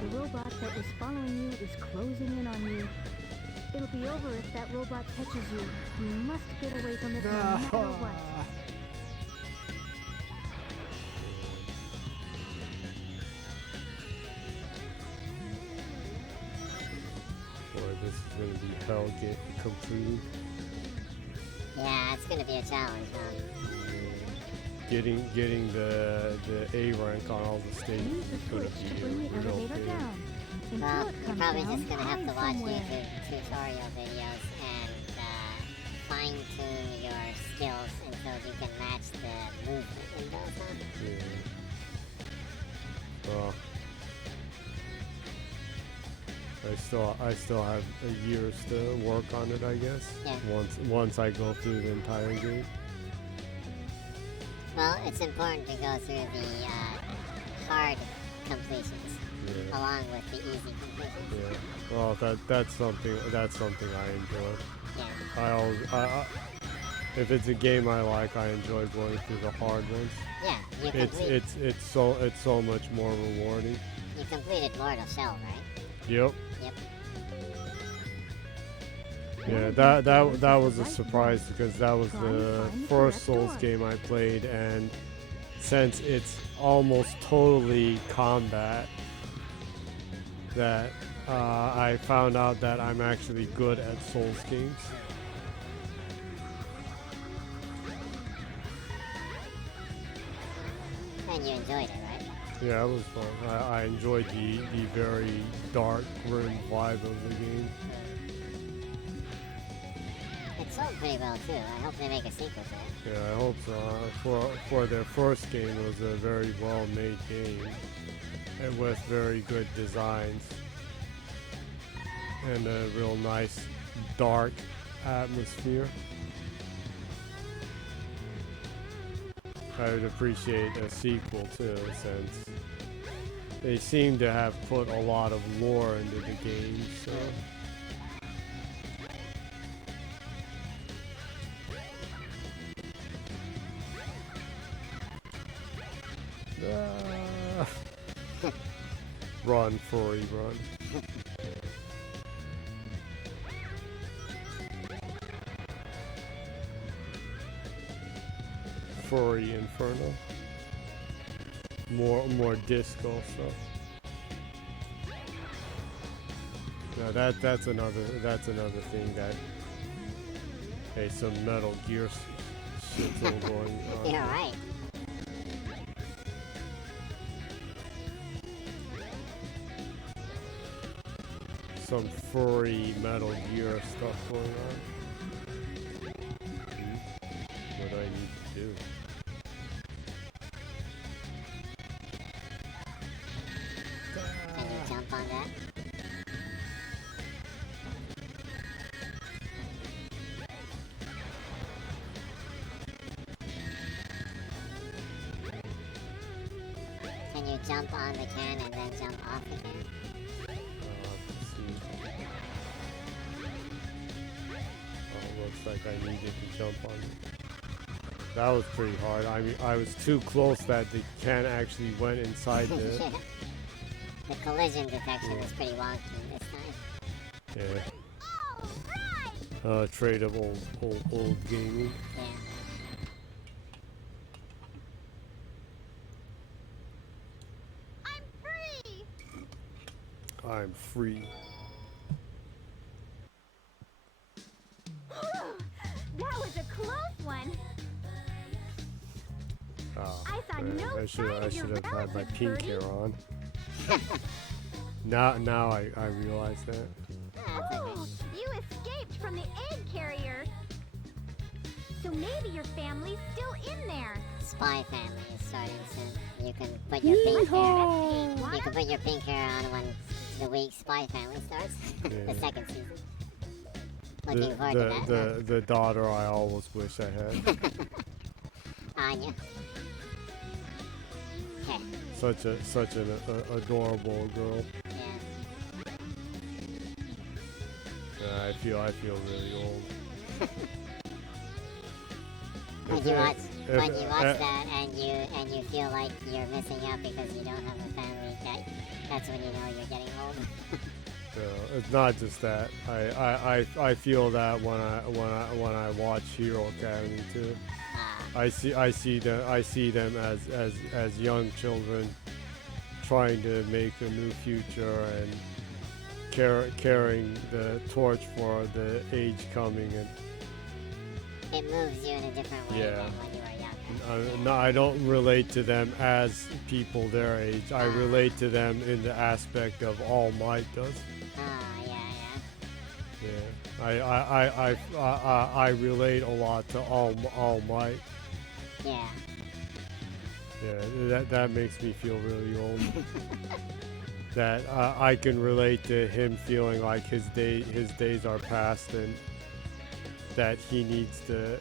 The robot that was following you is closing in on you. It'll be over if that robot catches you. You must get away from it no matter what. Boy, this is gonna be hell get completed. Yeah, it's gonna be a challenge, huh? Getting the A rank on all the stages Use the is gonna switch to be bring the a real elevator pain. down. Until Well, it you're comes probably down, just gonna have to hide watch somewhere. YouTube tutorial videos and fine-tune your skills until you can match the movement in those, huh? Yeah. Well, I still have years to work on it, I guess. Yeah. Once I go through the entire game. Well, it's important to go through the hard completions Yeah. along with the easy completions. Yeah. Well, that's something I enjoy. Yeah. If it's a game I like, I enjoy going through the hard ones. Yeah, It's so much more rewarding. you completed Mortal Shell, right? Yep. Yep. Yeah, that was a surprise because that was the first Souls game I played, and since it's almost totally combat, that I found out that I'm actually good at Souls games. And you enjoyed it, right? Yeah, it was fun. I enjoyed the very dark, grim vibe of the game. It sold pretty well too. I hope they make a sequel to it. Yeah, I hope so. For their first game, it was a very well-made game, and with very good designs and a real nice dark atmosphere. I would appreciate a sequel too, since they seem to have put a lot of lore into the game. So. Run, furry, run. Furry Inferno. More disco stuff. Now that's another thing that Hey, some Metal Gear shit's all going on. You're right. Some furry Metal Gear stuff going on. What do I need to do? Can you jump on that? Can you jump on the can and then jump off the can? Let's see. Oh, looks like I needed to jump on it. That was pretty hard. I mean, I was too close that the can actually went inside the... Yeah. The collision detection is pretty wonky this time. Yeah. Trade of old gaming. Yeah. I'm free! I'm free. That was a close one. Oh, I saw man, no I sign of your should have had my relatives, pink Birdie. hair on. now I realize that. That's okay. Oh, you escaped from the egg carrier. So maybe your family's still in there. Spy family is starting soon. You can put your pink hair. You can put your pink hair on when the week Spy Family starts. Yeah. The second season. Looking forward to that. The daughter I always wish I had. Anya. Okay. such an adorable girl. Yeah. I feel really old. When you If- watch that and you feel like you're missing out because you don't have a family, that's when you know you're getting old. It's not just that. I feel that when I watch Hero Academy too. I see them as young children trying to make a new future and carrying the torch for the age coming, and It moves you in a different way Yeah. than when you were young. no, I don't relate to them as people their age. I relate to them in the aspect of All Might does. Yeah. Yeah, I relate a lot to All Might. Yeah. Yeah, that makes me feel really old. That I can relate to him feeling like his days are past, and that he needs to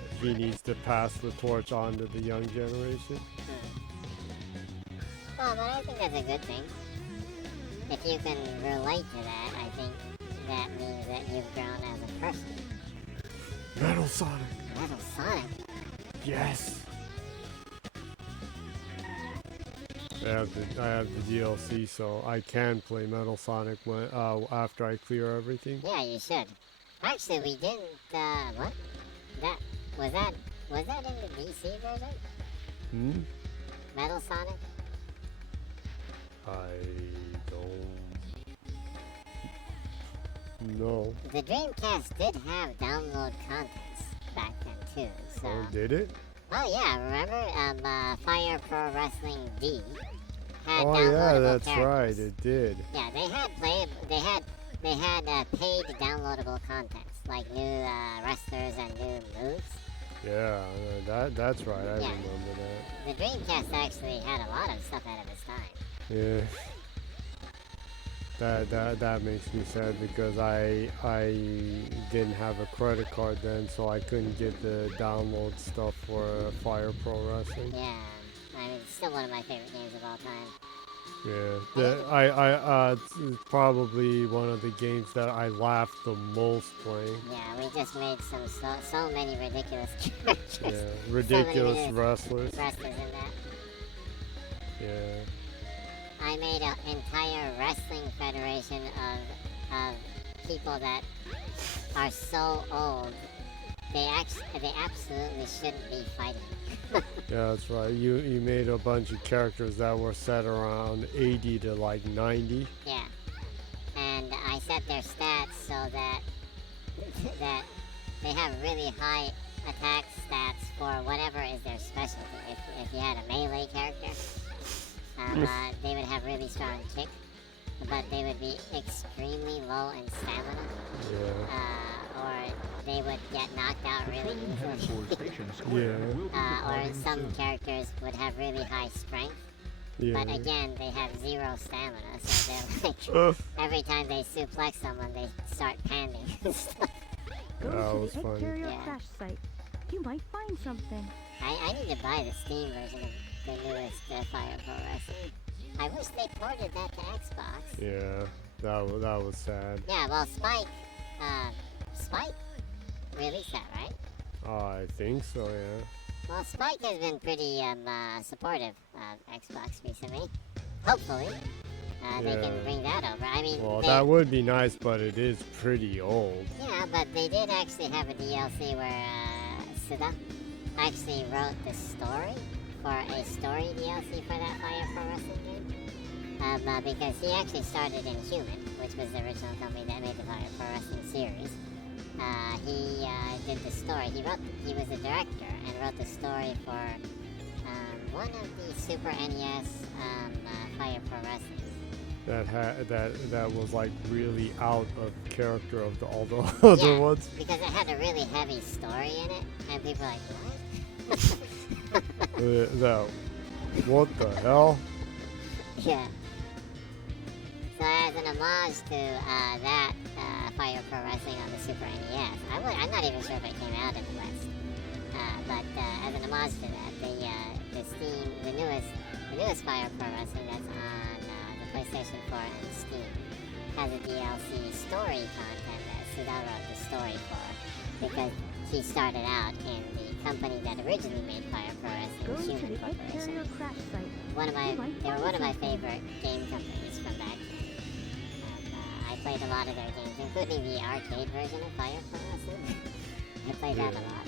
pass the torch on to the young generation. Well, but I think that's a good thing. If you can relate to that, I think that means that you've grown as a person. Metal Sonic. Metal Sonic. Yes. I have the DLC, so I can play Metal Sonic when after I clear everything. Yeah, you should. Actually, we didn't. What? That was that in the DC version? Hmm. Metal Sonic. I don't know. The Dreamcast did have download contents back then too. So. Oh, did it? Oh yeah, remember? Fire Pro Wrestling D had Oh yeah, downloadable that's characters. right. It did. Yeah, they had paid downloadable contents like new wrestlers and new moves. Yeah, that's right. I Yeah. remember that. The Dreamcast actually had a lot of stuff out of its time. Yeah. That makes me sad because I didn't have a credit card then, so I couldn't get the download stuff for Fire Pro Wrestling. Yeah, I mean, it's still one of my favorite games of all time. Yeah, it's probably one of the games that I laughed the most playing. Yeah, we just made so many ridiculous characters. Yeah, So ridiculous many wrestlers. wrestlers in that. Yeah. I made an entire wrestling federation of people that are so old. They absolutely shouldn't be fighting. Yeah, that's right. You made a bunch of characters that were set around 80 to like 90. Yeah, and I set their stats so that they have really high attack stats for whatever is their specialty. If you had a melee character, they would have really strong kick, but they would be extremely low in stamina, Yeah. or they would get knocked out really easily. Yeah. Or some characters would have really high strength, Yeah. but again, they have 0 stamina, so they're like, every time they suplex someone, they start panning and stuff. Go That to was the Egg funny. Carrier Yeah. crash site. You might find something. I need to buy the Steam version of the newest Fire Pro Wrestling. I wish they ported that to Xbox. Yeah. That was sad. Yeah, well, Spike released that, right? I think so, yeah. Well, Spike has been pretty supportive of Xbox recently. Hopefully, they can Yeah. bring that over. I mean, Well, they, that would be nice, but it is pretty old. yeah, but they did actually have a DLC where Suda actually wrote the story for a story DLC for that Fire Pro Wrestling game. Because he actually started in Human, which was the original company that made the Fire Pro Wrestling series. He did the story. He was a director and wrote the story for one of the Super NES Fire Pro Wrestling. That was like really out of character of all the other Yeah, ones. because it had a really heavy story in it, and people were like, what? What the hell? Yeah. So as an homage to that Fire Pro Wrestling on the Super NES, I'm not even sure if it came out in the West, but as an homage to that, the newest Fire Pro Wrestling that's on the PlayStation 4 and Steam has a DLC story content that Suda wrote the story for, because he started out in the company that originally made Fire Pro Go Wrestling, to Human the Egg Carrier Corporation. crash site. They were one of my favorite game companies from back then. I played a lot of their games, including the arcade version of Fire Pro Wrestling. I played that a lot.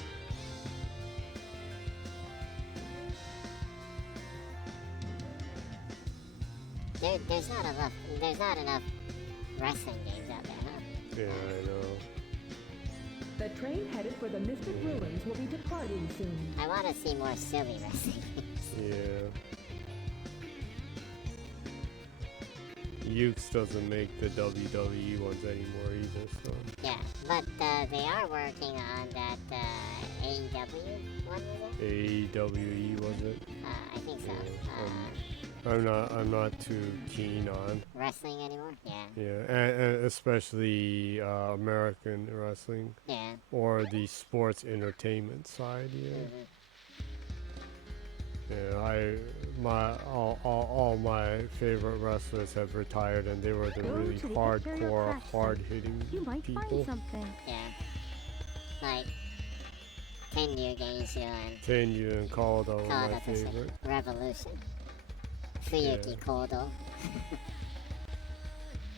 There's not enough wrestling games out there, huh? Yeah, I know. The train headed for the Mystic Ruins will be departing soon. I want to see more silly wrestling games. Yeah. Ukes doesn't make the WWE ones anymore either, so. Yeah, but they are working on that AEW one, was it? AEWE was it? I think so. I'm not too keen on. Wrestling anymore? Yeah. Yeah, and especially American wrestling Yeah. or the sports entertainment side. Yeah, all my favorite wrestlers have retired, and they were the Go really to the Egg Carrier hardcore, crash site. hard-hitting You might find people. something. Yeah. Like Tenryu Geishu and Tenyu and Kaldo were my Kawada favorite. Revolution. Fuyuki Yeah. Kodo.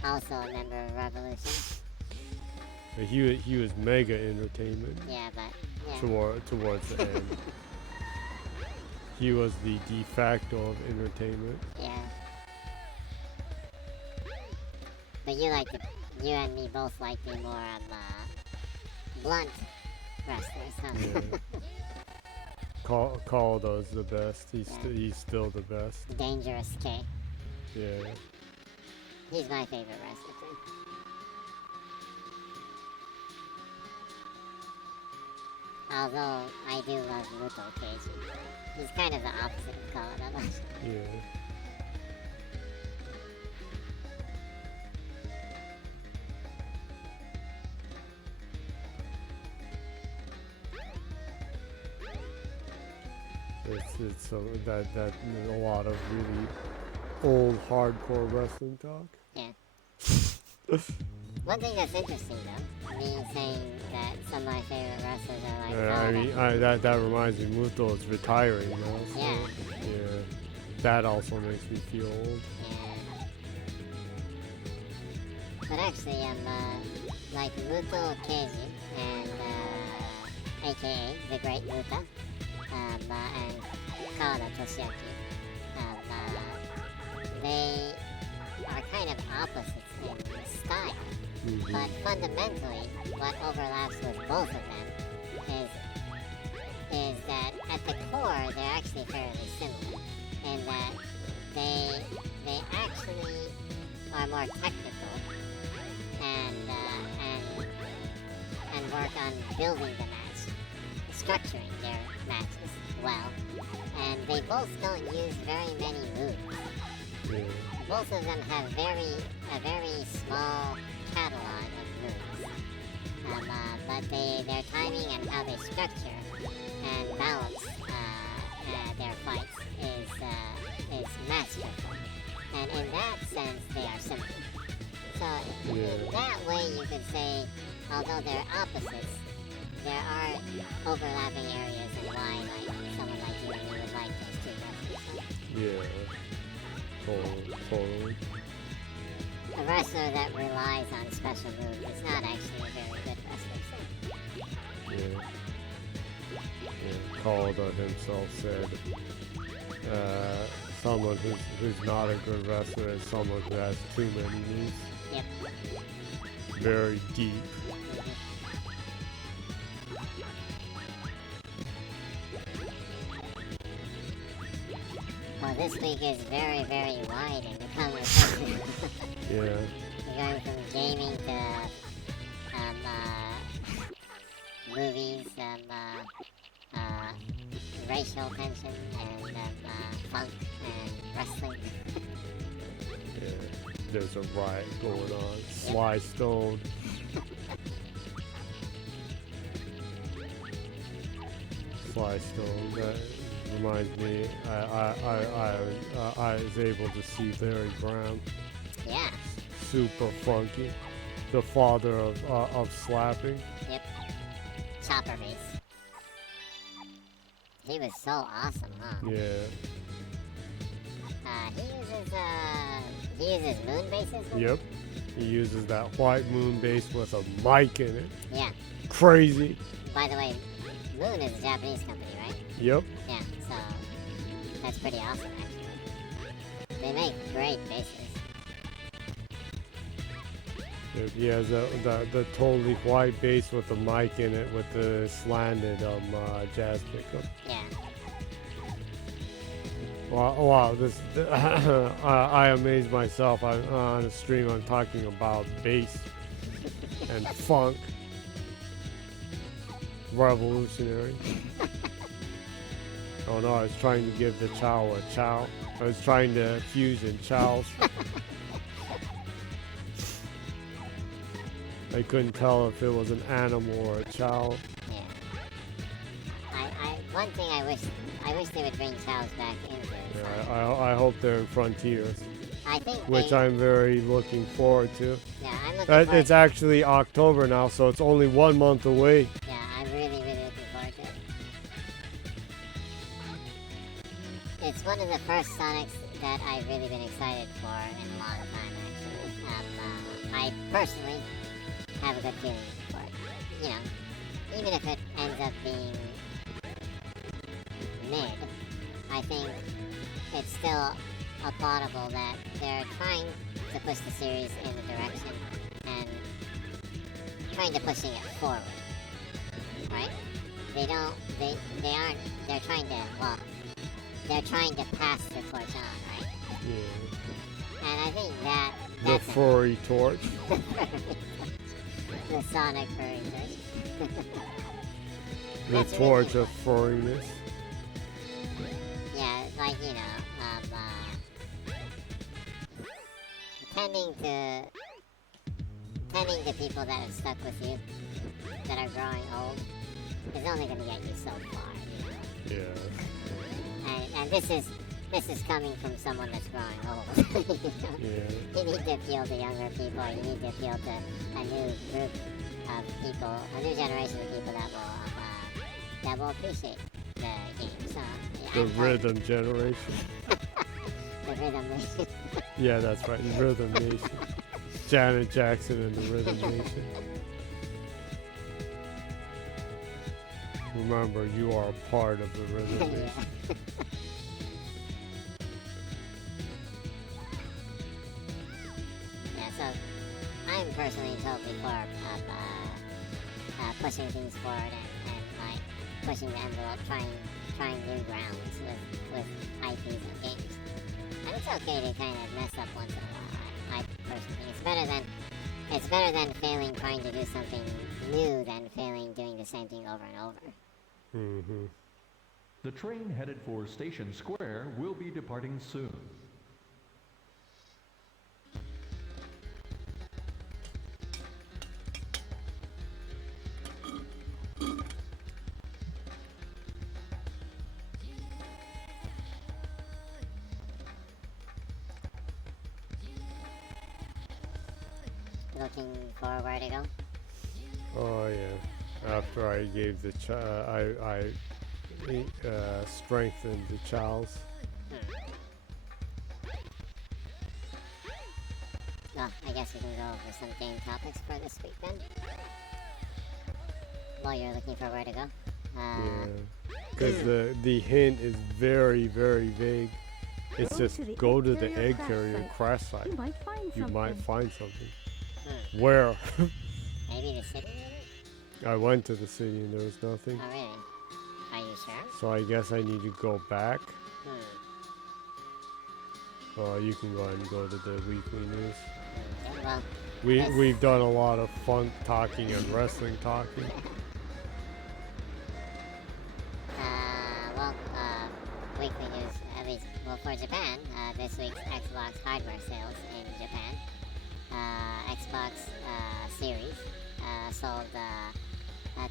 Also a member of Revolution. But he was mega entertainment Yeah, but yeah. towards the end. He was the de facto of entertainment. Yeah. But you and me both like the more blunt wrestlers, huh? Yeah. Kaldo's the best. He's still the best. Dangerous K. Yeah. He's my favorite wrestler too. Although I do love Muto Keiji. He's kind of the opposite of Kawada, but Yeah. It's that a lot of really old hardcore wrestling talk. yeah. One thing that's interesting though, me saying that some of my favorite wrestlers are like I Kawada. mean, that reminds me, Muto is retiring now. So, Yeah. yeah. That also makes me feel old. Yeah. But actually, like Muto Keiji and AKA the Great Muta, and Kawada Toshiyaki, they are kind of opposites in style. But fundamentally, what overlaps with both of them is that at the core they're actually fairly similar, in that they actually are more technical and work on building the match, structuring their matches well, and they both don't use very many moves. Yeah. Both of them have a very small catalog of moves, but their timing and how they structure and balance their fights is masterful, and in that sense they are similar. So in that way you could say, although they're opposites, there are overlapping areas and why someone like you and me would like those two wrestlers. Yeah. Totally. A wrestler that relies on special moves is not actually a very good wrestler. So. Yeah. Calder himself said, someone who's not a good wrestler is someone who has too many moves. Yep. Very deep. Well, this week is very, very wide in the conversation. Yeah. We're going from gaming to movies, racial tension, and funk and wrestling. Yeah. There's a riot going on. Sly Stone. Sly Stone. That reminds me. I was able to see Larry Brown. Yeah. Super funky. The father of slapping. Yep. Chopper bass. He was so awesome, huh? Yeah. He uses moon bases? Yep. He uses that white moon bass with a mic in it. Yeah. Crazy. By the way, Moon is a Japanese company, right? Yep. Yeah, so that's pretty awesome, actually. They make great basses. He has the totally white bass with the mic in it with the slanted jazz pickup. Yeah. Wow, this I amaze myself. On a stream, I'm talking about bass and funk. Revolutionary. Oh no, I was trying to give the chow a chow. I was trying to fusion chows. I couldn't tell if it was an animal or a chow. Yeah. One thing I wish they would bring chows back into it. Yeah, I hope they're in Frontiers, I think which I'm very looking forward to. Yeah, I'm looking forward. It's actually October now, so it's only 1 month away. Yeah, I'm really, really looking forward to it. It's one of the first Sonics that I've really been excited for in a long time, actually. I personally have a good feeling for it. You know, even if it ends up being mid, I think it's still applaudable that they're trying to push the series in the direction and trying to pushing it forward, right? They're trying to pass the torch on, right? Yeah. And I think The that's furry torch. the Sonic furry torch. The That's torch really- of furriness. Yeah, like, you know, tending to people that have stuck with you, that are growing old, is only going to get you so far, you know? Yeah. And this is coming from someone that's growing old. You know? Yeah. You need to appeal to younger people. You need to appeal to a new group of people, a new generation of people that will appreciate the game. So yeah, The I'm glad- rhythm generation. the rhythm nation. Yeah, that's right. The Rhythm Nation. Janet Jackson and the Rhythm Nation. Remember, you are a part of the Rhythm Nation. Yeah. Yeah, so I'm personally totally before pushing things forward and like pushing the envelope, trying new grounds with IPs and games. And it's okay to kind of mess up once in a while. I personally think it's better than failing trying to do something new than failing doing the same thing over and over. Mm-hmm. The train headed for Station Square will be departing soon. Looking for where to go? Oh yeah. After I gave the I strengthened the Childs. Well, I guess we can go over some game topics for this week then. While you're looking for where to go. Yeah. Because the hint is very, very vague. It's just go to the egg carrier crash site. You might find something. Where? Maybe the city? I went to the city and there was nothing. Oh, really? Are you sure? So I guess I need to go back. You can go ahead and go to the weekly news. Well, We've done a lot of fun talking and wrestling talking. Weekly news, at least, well, for Japan, this week's Xbox hardware sales in Japan. Xbox Series sold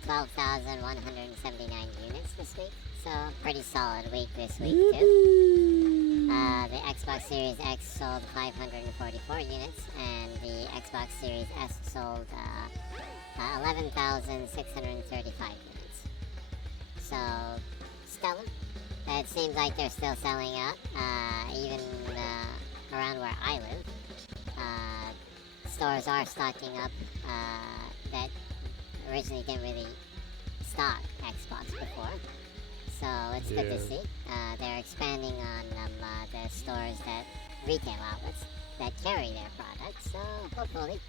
12,179 units this week, so pretty solid week this week too. The Xbox Series X sold 544 units, and the Xbox Series S sold 11,635 units. So, stellar. It seems like they're still selling out, even around where I live. Stores are stocking up that originally didn't really stock Xbox before. So it's good to see. They're expanding on the stores that retail outlets that carry their products. So hopefully,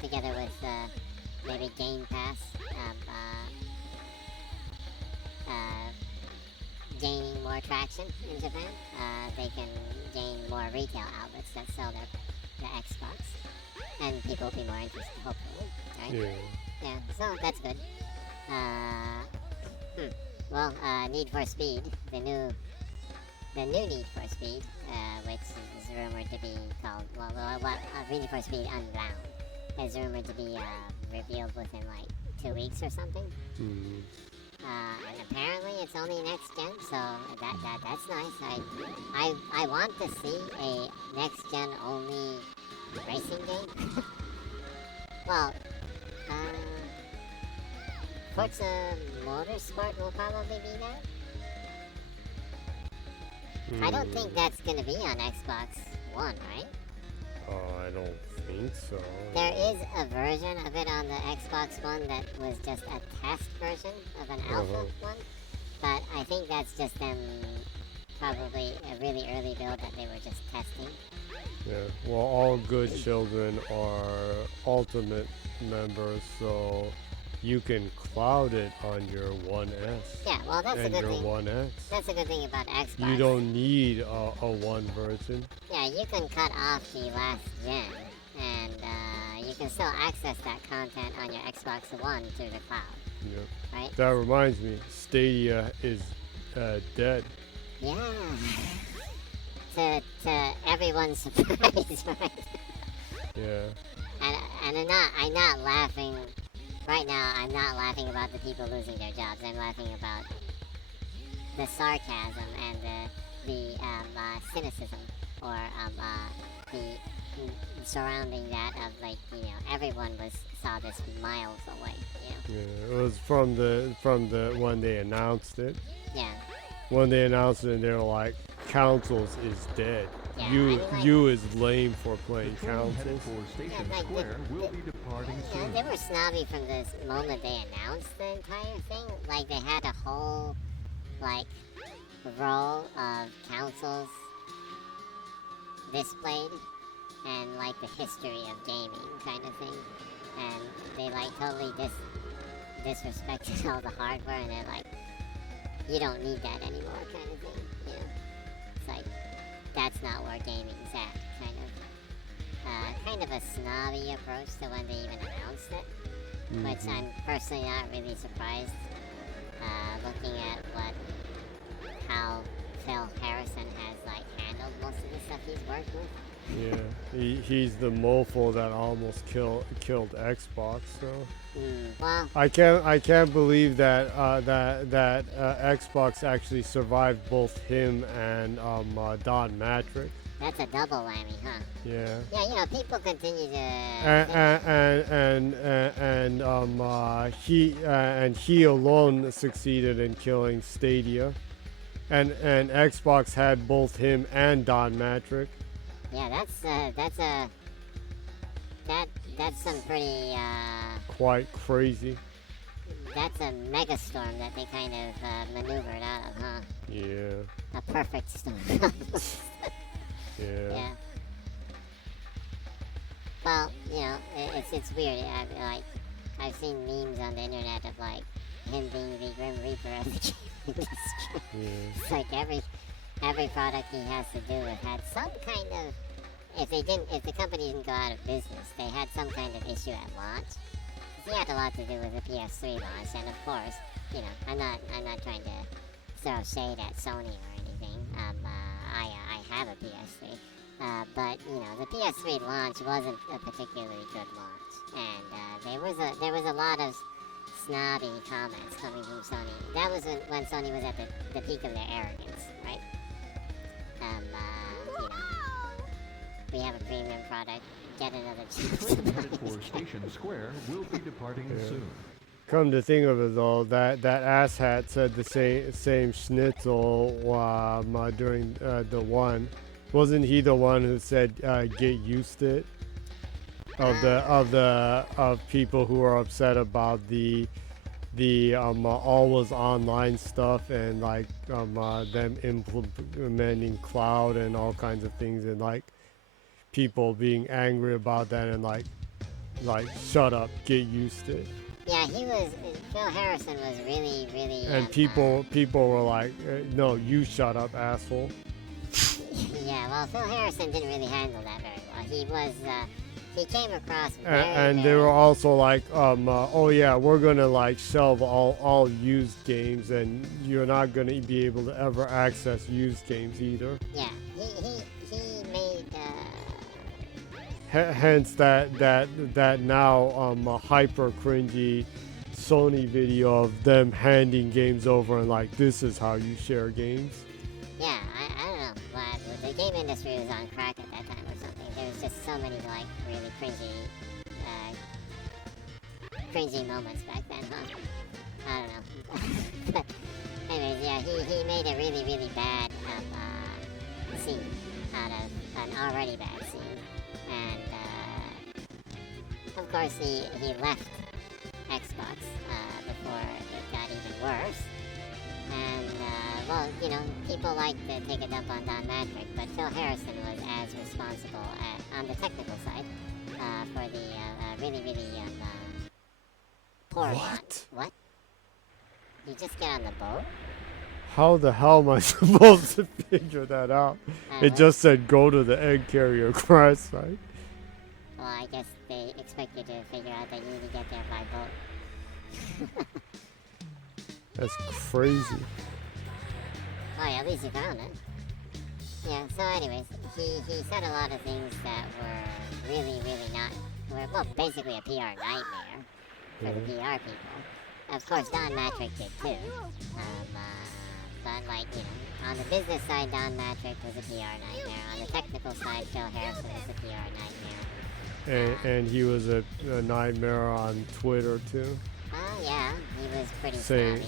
together with maybe Game Pass, gaining more traction in Japan, they can gain more retail outlets that sell the Xbox, and people will be more interested, hopefully, right? Yeah, so that's good. Well, Need for Speed, the new Need for Speed, which is rumored to be called, Need for Speed Unbound, is rumored to be revealed within like 2 weeks or something. And apparently it's only next gen, so that's nice. I want to see a next gen only racing game. Well, Forza Motorsport will probably be that. I don't think that's gonna be on Xbox One, right? I don't think so. There is a version of it on the Xbox One that was just a test version of an alpha one, but I think that's just them probably a really early build that they were just testing. Yeah, well, all good children are Ultimate members, so you can cloud it on your One S. Yeah, well, that's a and good your thing. One X. That's a good thing about Xbox. You don't need a one version. Yeah, you can cut off the last gen, and you can still access that content on your Xbox One through the cloud. Yep. Right? That reminds me, Stadia is dead. Yeah. To everyone's surprise, right? Yeah. And I'm not laughing. Right now, I'm not laughing about the people losing their jobs. I'm laughing about the sarcasm and the cynicism, or the surrounding that of, like, you know, everyone saw this miles away. You know? Yeah, it was from the when they announced it. Yeah. When they announced it, they were like, "Councils is dead. Yeah, you is lame for playing The train Councils." headed for Station Square will be departing Yeah, soon. they were snobby from the moment they announced the entire thing. Like, they had a whole, like, row of councils displayed and like the history of gaming kind of thing. And they like totally disrespected all the hardware, and they're like, you don't need that anymore kind of thing. You know, it's like that's not where gaming's at kind of. Kind of a snobby approach to when they even announced it, which I'm personally not really surprised. Looking at how Phil Harrison has like handled most of the stuff he's worked with. Yeah, he's the mofo that almost killed Xbox. So Well, I can't believe that Xbox actually survived both him and Don Matrick. that's a double whammy, huh? Yeah. Yeah, you know, people continue to. He alone succeeded in killing Stadia, and Xbox had both him and Don Matrick. Yeah, that's some pretty. Quite crazy. That's a mega storm that they kind of maneuvered out of, huh? Yeah. A perfect storm. Yeah. Well, you know, it's weird. I've seen memes on the internet of like him being the Grim Reaper of the game industry. Yeah. It's like every product he has to do with had some kind of. If the company didn't go out of business, they had some kind of issue at launch. He had a lot to do with the PS3 launch, and of course, you know, I'm not trying to throw shade at Sony or anything. I have a PS3, but you know, the PS3 launch wasn't a particularly good launch, and there was a lot of snobby comments coming from Sony. That was when Sony was at the peak of their arrogance, right? You know, we have a premium product. Get another Train headed for Station Square will be departing soon. Come to think of it, though, that asshat said the same schnitzel during the one. Wasn't he the one who said get used to it? Of people who are upset about the always online stuff and like them implementing cloud and all kinds of things, and like people being angry about that, and like shut up, get used to it. Yeah, Phil Harrison was really, really. And people were like, no, you shut up, asshole. Yeah, well, Phil Harrison didn't really handle that very well. He came across and they were also like, oh yeah, we're gonna like shelve all used games, and you're not gonna be able to ever access used games either. Yeah, he made. Hence that now hyper cringy Sony video of them handing games over and like, this is how you share games. Yeah, I don't know why the game industry was on crack at that time or something. There was just so many like really cringy moments back then, huh? I don't know. But anyways, yeah, he made a really, really bad scene out of an already bad scene. And of course he left Xbox before it got even worse. And well, you know, people like to take a dump on Don Matrick, but Phil Harrison was as responsible on the technical side for the really, really poor launch. What? You just get on the boat? How the hell am I supposed to figure that out? It just said go to the egg carrier crash site. Well, I guess they expect you to figure out that you need to get there by boat. That's crazy. Oh yeah, at least you found it. Yeah, so anyways, he said a lot of things that were really, really not, well, basically a PR nightmare for the PR people. Of course, Don Matrick did too. But like, you know, on the business side, Don Matrick was a PR nightmare. On the technical side, Phil Harrison was a PR nightmare. And he was a nightmare on Twitter too. Oh yeah, he was pretty saying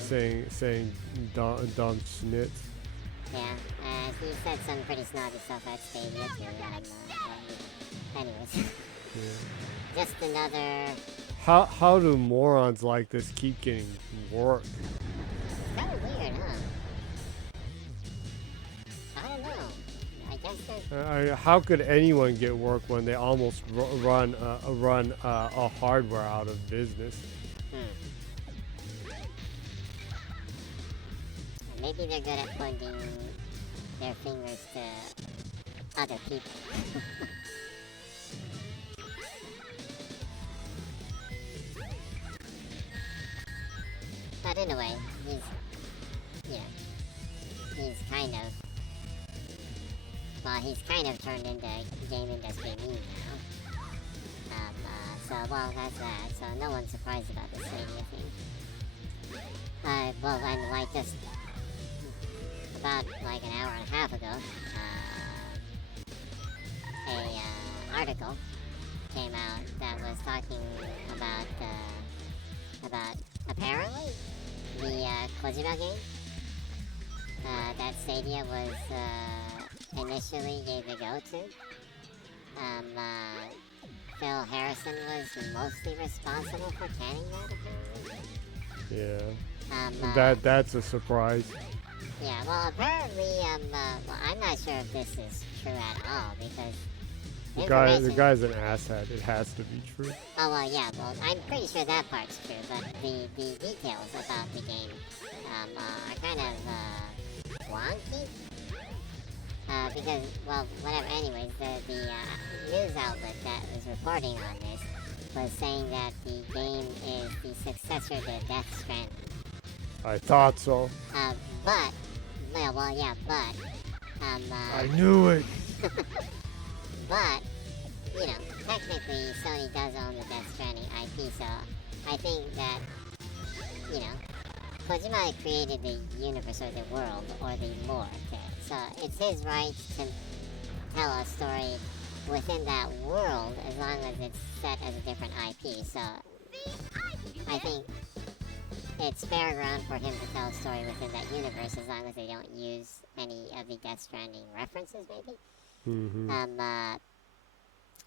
dumb schnitz. Yeah, he said some pretty snobby stuff at Stadia too. Anyways, Yeah. just another. How do morons like this keep getting work? It's kind of weird, huh? I don't know. I guess then. How could anyone get work when they almost run a hardware out of business? Maybe they're good at pointing their fingers to other people. But in a way, he's kind of, well, he's kind of turned into game industry meme now. So, well, that's that. So no one's surprised about the Stadia thing. Well, and like just about like an hour and a half ago, a article came out that was talking about apparently the Kojima game that Stadia was initially gave a go to. Phil Harrison was mostly responsible for canning that, apparently. Yeah. That's a surprise. Yeah, well, apparently, well, I'm not sure if this is true at all, because The guy's an asshat. It has to be true. Oh, well, yeah, well, I'm pretty sure that part's true, but the details about the game are kind of wonky. Because, well, whatever, anyways, the news outlet that was reporting on this was saying that the game is the successor to Death Stranding. I thought so. But I knew it. but, you know, technically Sony does own the Death Stranding IP, so I think that, you know, Kojima created the universe or the world or the lore, okay? So it's his right to tell a story within that world as long as it's set as a different IP. So I think it's fair ground for him to tell a story within that universe as long as they don't use any of the Death Stranding references, maybe.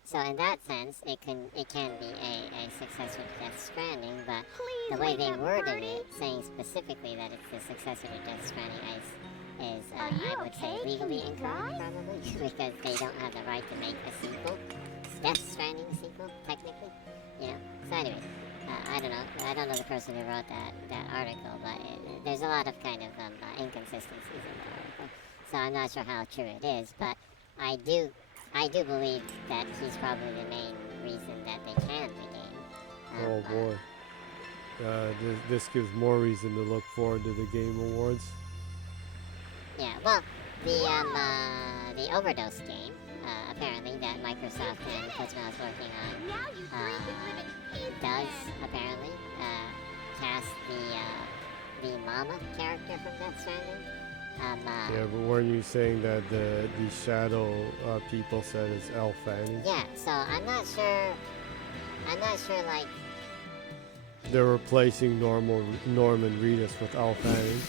So in that sense, it can be a successor to Death Stranding, but the way they worded it, saying specifically that it's the successor to Death Stranding, is I would say legally incorrect, probably, because they don't have the right to make a sequel, Death Stranding sequel, technically, you know. So anyways, I don't know the person who wrote that article, but there's a lot of kind of inconsistencies in the article, so I'm not sure how true it is, but I do believe that he's probably the main reason that they canned the game. Oh boy. This gives more reason to look forward to the Game Awards. Yeah, well, the Overdose game, apparently, that Microsoft and Kojima is working on, does apparently cast the Mama character from Death Stranding. Yeah, but weren't you saying that the shadow people said it's Elle Fanning? Yeah, so I'm not sure, like... They're replacing Norman Reedus with Elle Fanning.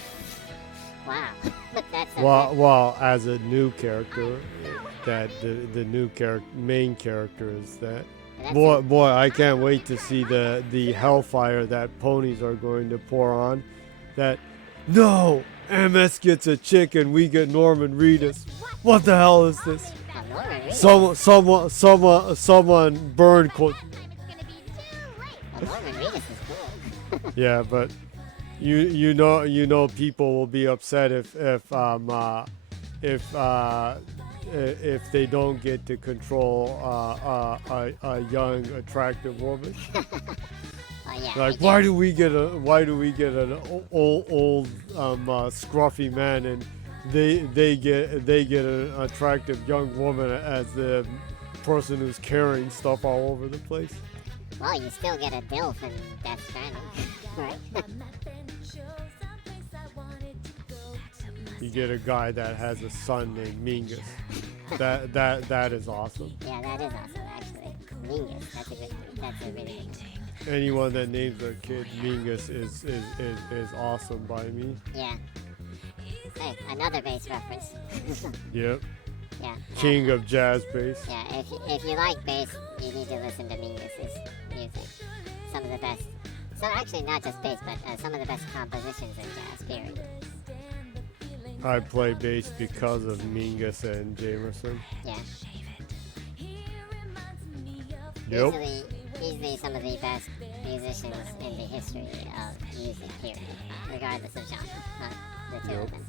Wow. That's well, as a new character, that the new main character is that. Boy, I can't wait to see the hellfire that ponies are going to pour on. That, no! MS gets a chick and we get Norman Reedus. What the hell is this? Someone burn. Norman Reedus is cool. Yeah, but you know people will be upset if they don't get to control a young attractive woman. Yeah, like, why do we get an old scruffy man and they get an attractive young woman as the person who's carrying stuff all over the place? Well, you still get a DILF in Death Stranding, right? You get a guy that has a son named Mingus. That is awesome. Yeah, that is awesome, actually. Mingus, that's a really good one. Anyone that names their kid Mingus is awesome by me. Yeah. Hey, another bass reference. Yep. Yeah. King of jazz bass. Yeah, if you like bass, you need to listen to Mingus's music. Some of the best. So actually, not just bass, but some of the best compositions in jazz. Period. I play bass because of Mingus and Jamerson. Yeah. Yep. Easily some of the best musicians in the history of music, period. Regardless of genre. The two of them.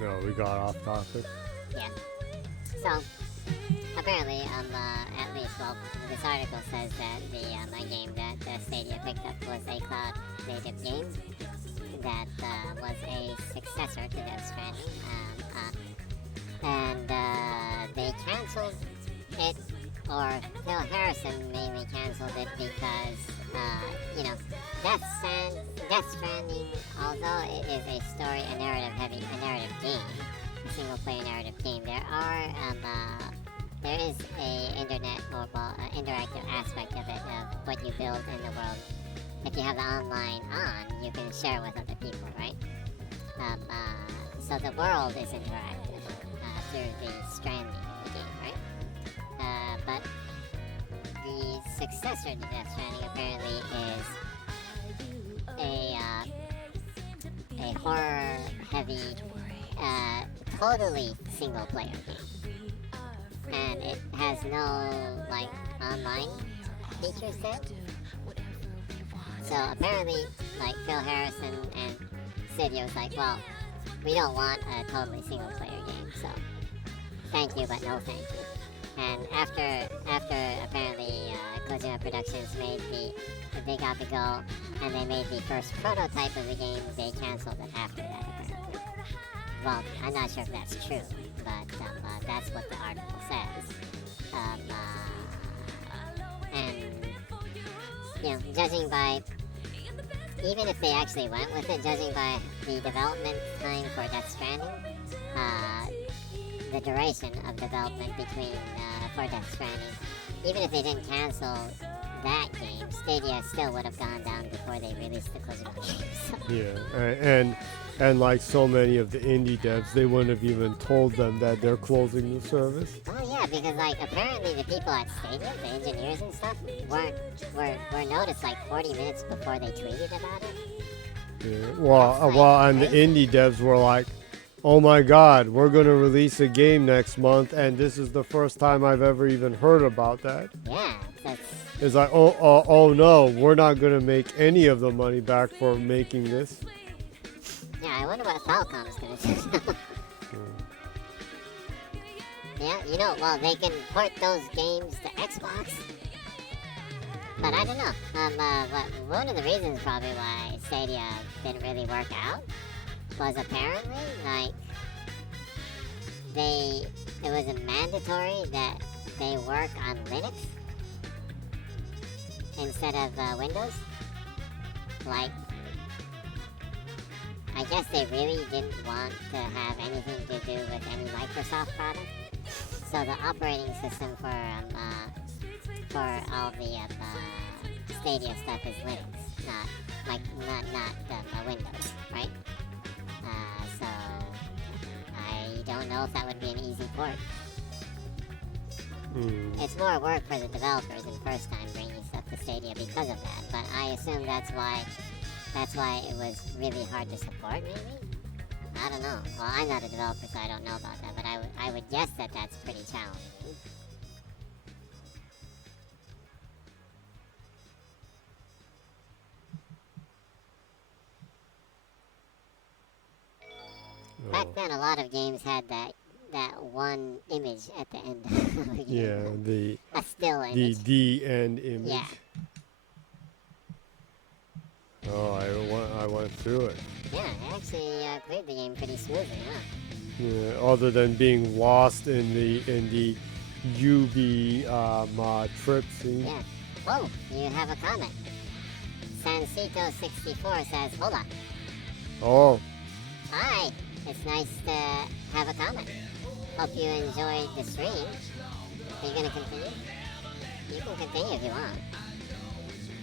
No, we got off topic. Yeah. So, apparently, at least, well, this article says that the game that Stadia picked up was a cloud-native game that was a successor to Death Stranding. And they canceled it, or Phil Harrison mainly canceled it because, Death Stranding, although it is a story, a narrative game, a single-player narrative game, there is a interactive aspect of it, of what you build in the world. If you have the online on, you can share with other people, right? So the world is interactive through the Stranding game, right? But the successor to Death Stranding apparently is a horror-heavy, totally single-player game, and it has no online features there. So apparently, Phil Harrison and Stadia was like, well, we don't want a totally single-player game, so thank you, but no thank you. And after apparently Kojima Productions they got the go, and they made the first prototype of the game, they canceled it after that, apparently. Well, I'm not sure if that's true, but that's what the article says. And, judging by, even if they actually went with it, judging by the development time for Death Stranding, the duration of development for Death Stranding, even if they didn't cancel that game, Stadia still would have gone down before they released the Kojima game. So. Yeah, and like so many of the indie devs, they wouldn't have even told them that they're closing the service. Oh yeah, because apparently the people at Stadia, the engineers and stuff, were noticed 40 minutes before they tweeted about it. Yeah, well, and the indie devs were like, oh my god, we're going to release a game next month, and this is the first time I've ever even heard about that. Yeah, that's... It's like, oh no, we're not going to make any of the money back for making this. Yeah, I wonder what Falcom's going to do. Yeah, well, they can port those games to Xbox. But I don't know. One of the reasons probably why Stadia didn't really work out was apparently, it was mandatory that they work on Linux instead of Windows. I guess they really didn't want to have anything to do with any Microsoft product. So the operating system for all the Stadia stuff is Linux, not Windows, right? So I don't know if that would be an easy port. It's more work for the developers the first time bringing stuff to Stadia because of that. But I assume that's why it was really hard to support, maybe? I don't know. Well, I'm not a developer, so I don't know about that, but I would guess that that's pretty challenging. Back then, a lot of games had that one image at the end of the game. Yeah, a still image. The end image. Yeah. Oh, I went through it. Yeah, I actually cleared the game pretty smoothly, huh? Yeah, other than being lost in the UB trip scene. Yeah. Whoa, you have a comment. Sancito64 says, hola. Oh. Hi, it's nice to have a comment. Hope you enjoyed the stream. Are you going to continue? You can continue if you want.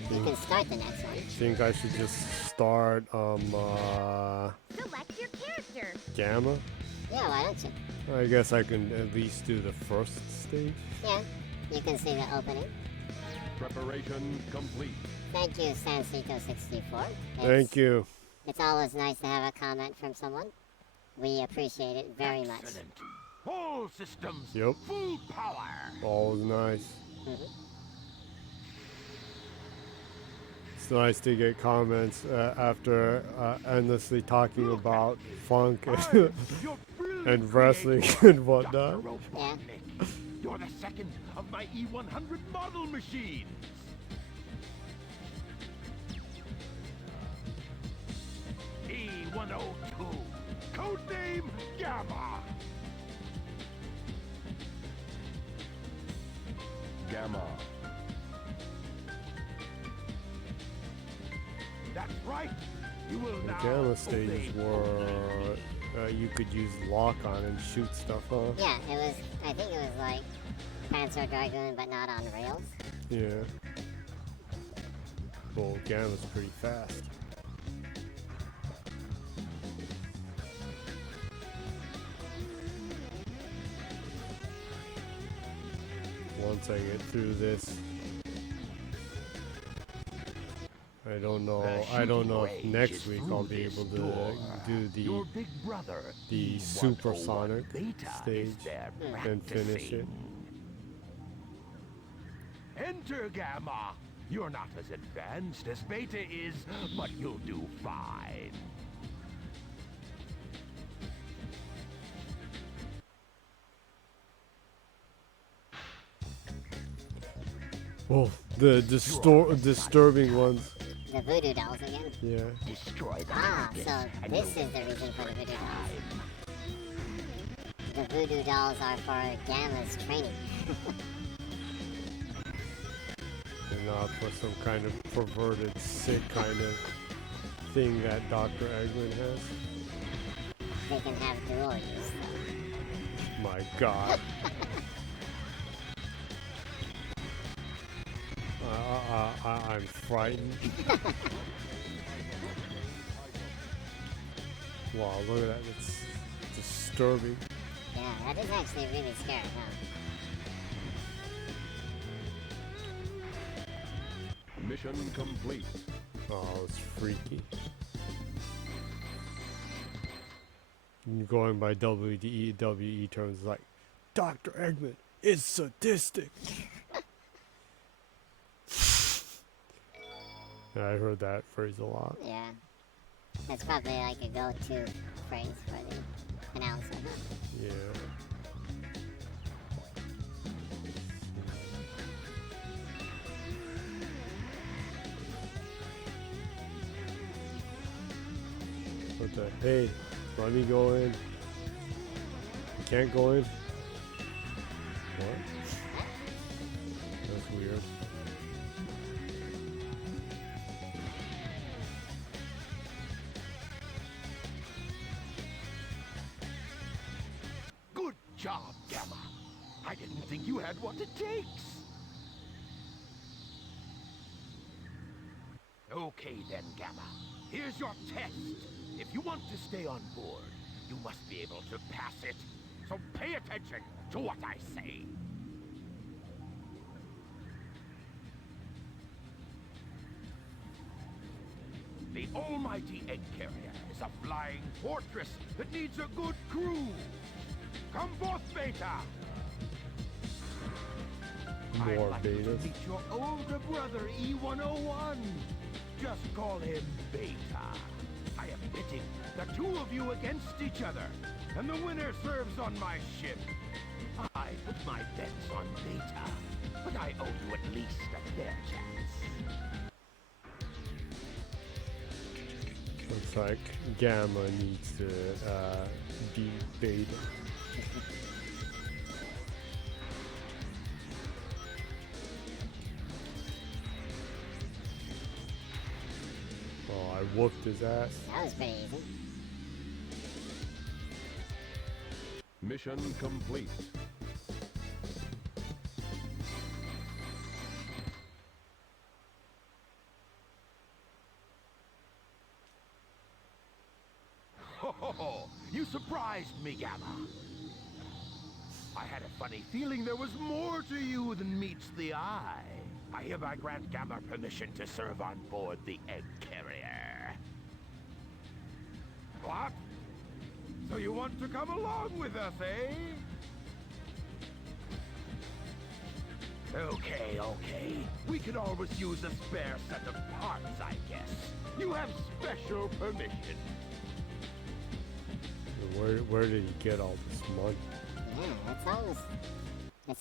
You can start the next one. I think I should just start, Select your character. Gamma? Yeah, why don't you? I guess I can at least do the first stage. Yeah, you can see the opening. Preparation complete. Thank you, Sansito64. Thank you. It's always nice to have a comment from someone. We appreciate it very much. Excellent. All systems. Yep. Full power. Always nice. Mhm. It's nice to get comments after endlessly talking about funk and, Your brilliant and wrestling creator, and whatnot. Dr. Yeah. You're the second of my E100 model machines. E102. Codename Gamma. Gamma. That's right. You will The now gamma stages obey were you could use lock on and shoot stuff, huh? Yeah, it was, I think it was like Panzer Dragoon, but not on rails. Yeah. Well, gamma's pretty fast. Once I get through this, I don't know if next week I'll be able to do Your big brother, the E101 supersonic Beta, stage is there and finish it. practicing. Enter Gamma. You're not as advanced as Beta is, but you'll do fine. Oh, the disturbing ones. The voodoo dolls again. Yeah. Destroy the Ah, targets, so and this you'll is the reason for the voodoo dolls. hide. The voodoo dolls are for Gamma's training. And not for some kind of perverted, sick kind of thing that Dr. Eggman has. They can have dual use though. My God. I'm frightened. Wow, look at that. It's disturbing. Yeah, that is actually really scary, huh? Mission complete. Oh, it's freaky. Going by WWE terms, it's like, Dr. Eggman is sadistic. Yeah, I heard that phrase a lot. Yeah. That's probably like a go-to phrase for the announcer, huh? Yeah. What the? Hey, let me go in. Can't go in? What? That's weird. Good job, Gamma. I didn't think you had what it takes. Okay then, Gamma. Here's your test. If you want to stay on board, you must be able to pass it. So pay attention to what I say. The almighty egg carrier is a flying fortress that needs a good crew. Come forth, Beta! I'd More like you to betas. meet your older brother, E101. Just call him Beta. I am pitting the two of you against each other, and the winner serves on my ship. I put my bets on Beta, but I owe you at least a fair chance. Looks like Gamma needs to beat Beta. Oh, I whooped his ass. That was pretty easy. Mission complete. Ho ho ho! You surprised me, Gamma. I had a funny feeling there was more to you than meets the eye. I hereby grant Gamma permission to serve on board the egg carrier. What? So you want to come along with us, eh? Okay, okay. We could always use a spare set of parts, I guess. You have special permission. Where did he get all this money? Yeah, that's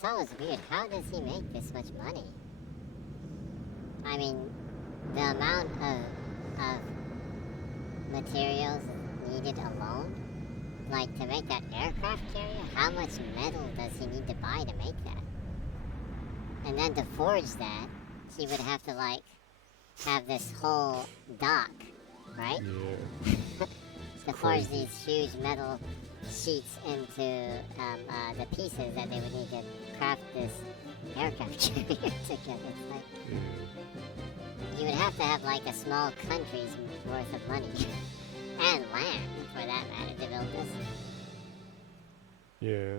always weird. How does he make this much money? I mean, the amount of materials needed alone, like to make that aircraft carrier, how much metal does he need to buy to make that? And then to forge that, he would have to like have this whole dock, right? Yeah. To forge these huge metal sheets into the pieces that they would need to craft this aircraft carrier together. It's like, you would have to have like a small country's worth of money and land, for that matter, to build this. Yeah.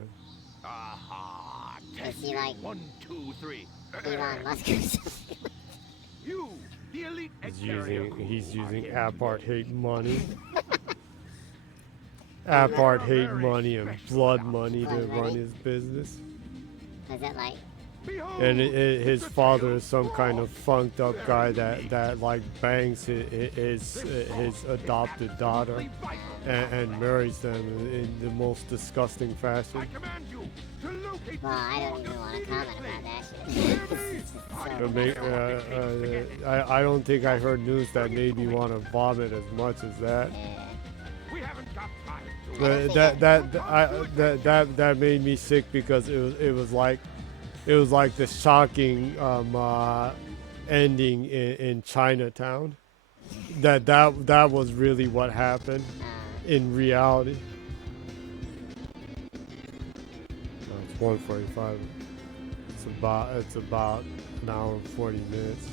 Aha! Is he like 1, 2, 3. Elon Musk or something? You, the elite egg carrier crew, He's are using here apartheid today. money. Apartheid money and blood money to run his business. Is it like, Behold, And his the father tale is some of kind of funked up very guy unique. that like bangs his adopted daughter and marries them in the most disgusting I fashion. command you to locate well, I don't even want to comment about that shit. I don't think I heard news that made me want to vomit as much as that. We haven't got time to But that made me sick because it was like the shocking ending in Chinatown. That was really what happened in reality. It's 1:45. It's about an hour and 40 minutes.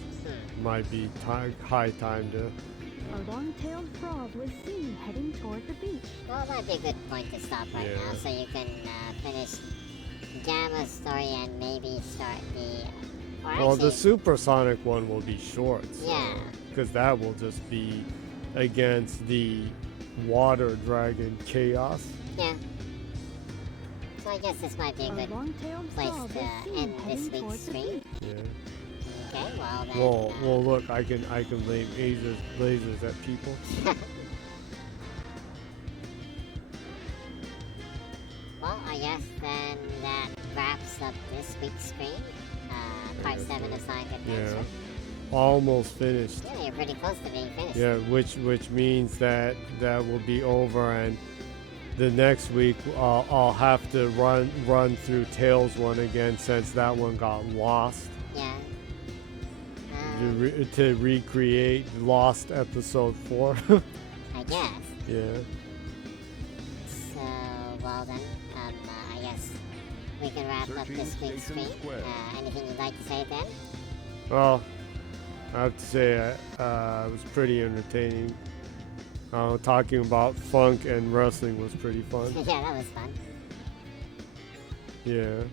Might be high time to. A long-tailed frog was seen heading toward the beach. Well, it might be a good point to stop right now, so you can finish Gamma's story and maybe start the. Or Well, the actually, supersonic one will be short. Yeah. Because that will just be against the water dragon chaos. yeah. So I guess this might be a A good long-tailed place frog to was seen end this heading week's toward the stream. beach. Yeah. Okay, well then. Well, look, I can aim lasers at people. Well, I guess then that wraps up this week's stream. Part 7 of Sonic Adventure. Yeah. Almost finished. Yeah, you're pretty close to being finished. Yeah, which means that will be over, and the next week I'll have to run through Tails one again since that one got lost. Yeah. To recreate Lost episode 4. I guess. Yeah. So, well then, I guess we can wrap up this week's Station stream. Square. Anything you'd like to say then? Well, I have to say it was pretty entertaining. Talking about funk and wrestling was pretty fun. Yeah, that was fun. Yeah.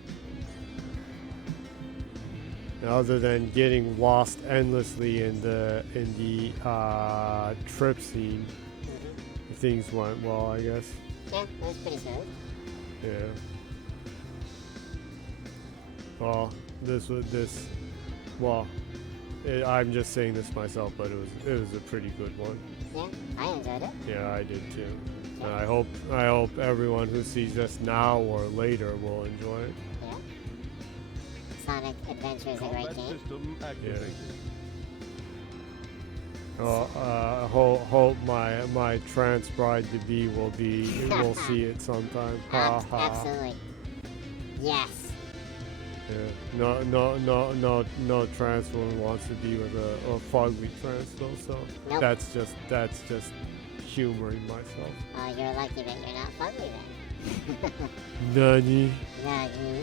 Other than getting lost endlessly in the trip scene, things went well, I guess. Yeah, it was pretty smooth. Yeah. Well, I'm just saying this myself, but it was a pretty good one. Yeah, I enjoyed it. Yeah, I did too. And I hope everyone who sees this now or later will enjoy it. Yeah. Sonic Adventure is a great Combat game. system activated. Hope my trans bride to be will see it sometime. Ha ha. Absolutely. Yes. Yeah. No trans woman wants to be with a fugly trans though. So Nope. that's just humoring myself. You're lucky that you're not fugly then. Nani? Nani?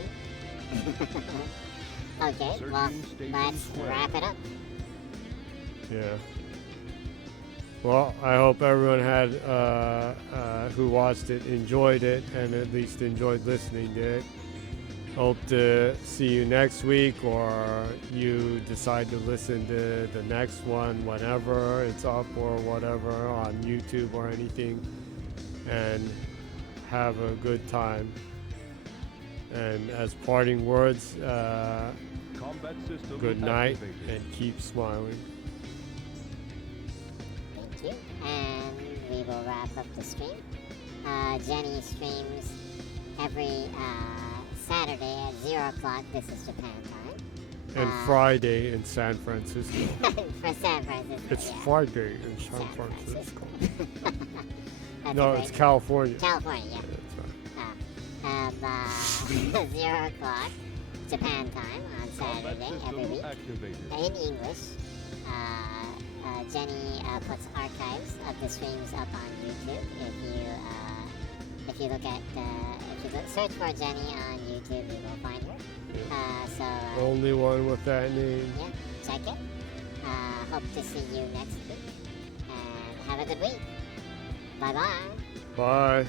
Okay, Searching well, Station let's Square. wrap it up. Yeah. Well, I hope everyone had who watched it enjoyed it, and at least enjoyed listening to it. Hope to see you next week, or you decide to listen to the next one whenever it's up or whatever on YouTube or anything, and have a good time. And as parting words, Combat system good night activated. and keep smiling. Thank you. And we will wrap up the stream. Jenny streams every Saturday at 0 o'clock. This is Japan time. And Friday in San Francisco. For San Francisco. It's yeah. Friday in San Francisco. That's No, a it's great- California. California, yeah. Yeah, that's right. 0 o'clock Japan time on Combat Saturday every system week activated. in English. Jenny puts archives of the streams up on YouTube. If you look at search for Jenny on YouTube, you will find her. Only one with that name. Yeah, check it. Hope to see you next week, and have a good week. Bye bye. Bye.